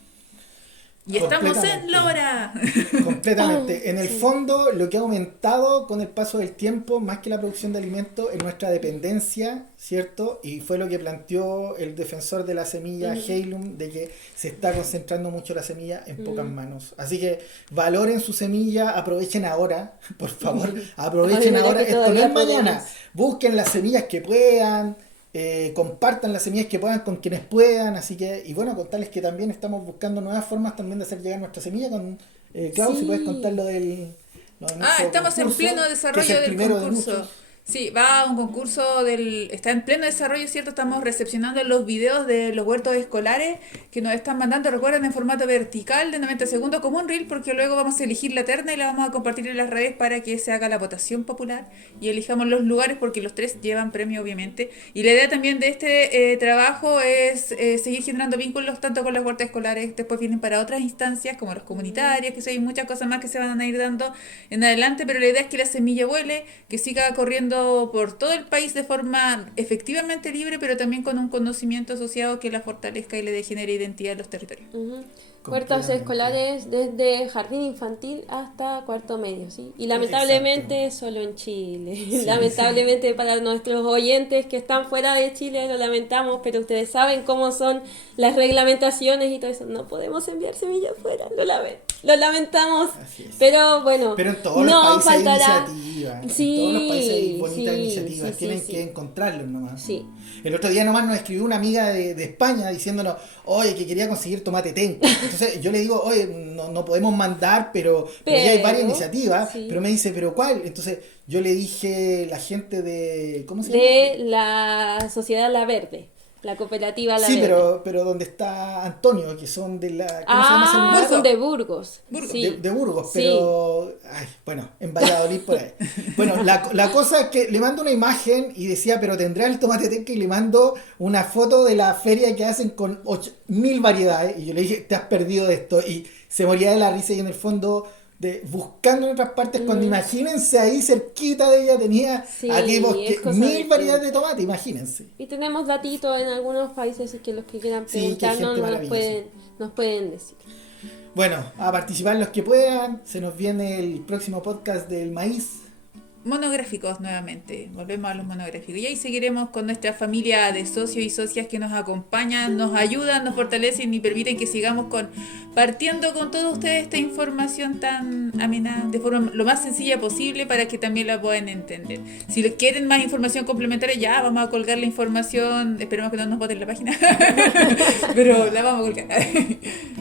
Y estamos en la hora. Completamente. En el fondo, lo que ha aumentado con el paso del tiempo, más que la producción de alimentos, es nuestra dependencia, ¿cierto? Y fue lo que planteó el defensor de la semilla, Heilum, de que se está concentrando mucho la semilla en pocas manos. Así que valoren su semilla, aprovechen ahora, por favor, aprovechen ahora. Esto no es mañana. Busquen las semillas que puedan. Compartan las semillas que puedan con quienes puedan, así que, y bueno, contarles que también estamos buscando nuevas formas también de hacer llegar nuestra semilla con Clau, si puedes contar lo del estamos concurso, en pleno desarrollo del concurso. Sí, va a un concurso está en pleno desarrollo, ¿cierto? Estamos recepcionando los videos de los huertos escolares que nos están mandando, recuerden, en formato vertical de 90 segundos como un reel, porque luego vamos a elegir la terna y la vamos a compartir en las redes para que se haga la votación popular y elijamos los lugares, porque los 3 llevan premio, obviamente. Y la idea también de este trabajo es seguir generando vínculos tanto con las huertas escolares, después vienen para otras instancias como las comunitarias, que hay muchas cosas más que se van a ir dando en adelante, pero la idea es que la semilla vuele, que siga corriendo por todo el país de forma efectivamente libre, pero también con un conocimiento asociado que la fortalezca y le genere identidad a los territorios. Huertas escolares desde jardín infantil hasta cuarto medio, ¿sí? Y lamentablemente solo en Chile. Sí, lamentablemente para nuestros oyentes que están fuera de Chile, lo lamentamos, pero ustedes saben cómo son las reglamentaciones y todo eso. No podemos enviar semillas fuera, lo lamentamos. Pero bueno, pero en todos los países hay iniciativas. Sí, en todos los países hay bonitas iniciativas. Tienen que encontrarlos nomás. Sí. El otro día nomás nos escribió una amiga de España diciéndonos, oye, que quería conseguir tomate tenco. Entonces yo le digo, oye, no podemos mandar, pero ya hay varias iniciativas. Sí. Pero me dice, ¿pero cuál? Entonces yo le dije, la gente de... ¿Cómo se llama? De la Sociedad La Verde. La cooperativa La Verde. Sí, pero donde está Antonio, que son de la... ¿Cómo se llama ese son de Burgos. Sí. De Burgos, pero... Ay, bueno, en Valladolid por ahí. Bueno, la cosa es que le mando una imagen y decía, pero tendrá el tomate tenca, y le mando una foto de la feria que hacen con 8.000 variedades. Y yo le dije, te has perdido de esto. Y se moría de la risa y en el fondo... buscando en otras partes, cuando imagínense ahí cerquita de ella tenía aquí 1.000 variedades de tomate, imagínense. Y tenemos datitos en algunos países que los que quieran preguntarnos nos pueden decir. Bueno, a participar los que puedan, se nos viene el próximo podcast del maíz. Monográficos nuevamente, volvemos a los monográficos y ahí seguiremos con nuestra familia de socios y socias que nos acompañan, nos ayudan, nos fortalecen y permiten que sigamos partiendo con todos ustedes esta información tan amena de forma lo más sencilla posible para que también la puedan entender. Si quieren más información complementaria, ya vamos a colgar la información, esperemos que no nos boten la página pero la vamos a colgar.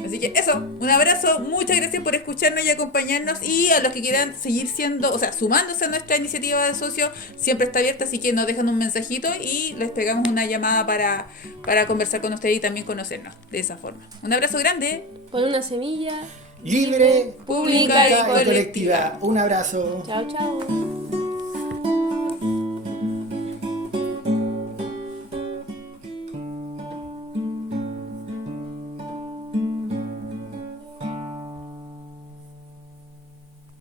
Así que eso, un abrazo, muchas gracias por escucharnos y acompañarnos, y a los que quieran seguir sumándose a nuestra iniciativa de socios, siempre está abierta, así que nos dejan un mensajito y les pegamos una llamada para conversar con ustedes y también conocernos de esa forma. Un abrazo grande. Con una semilla libre, pública y colectiva. Un abrazo. Chao, chao.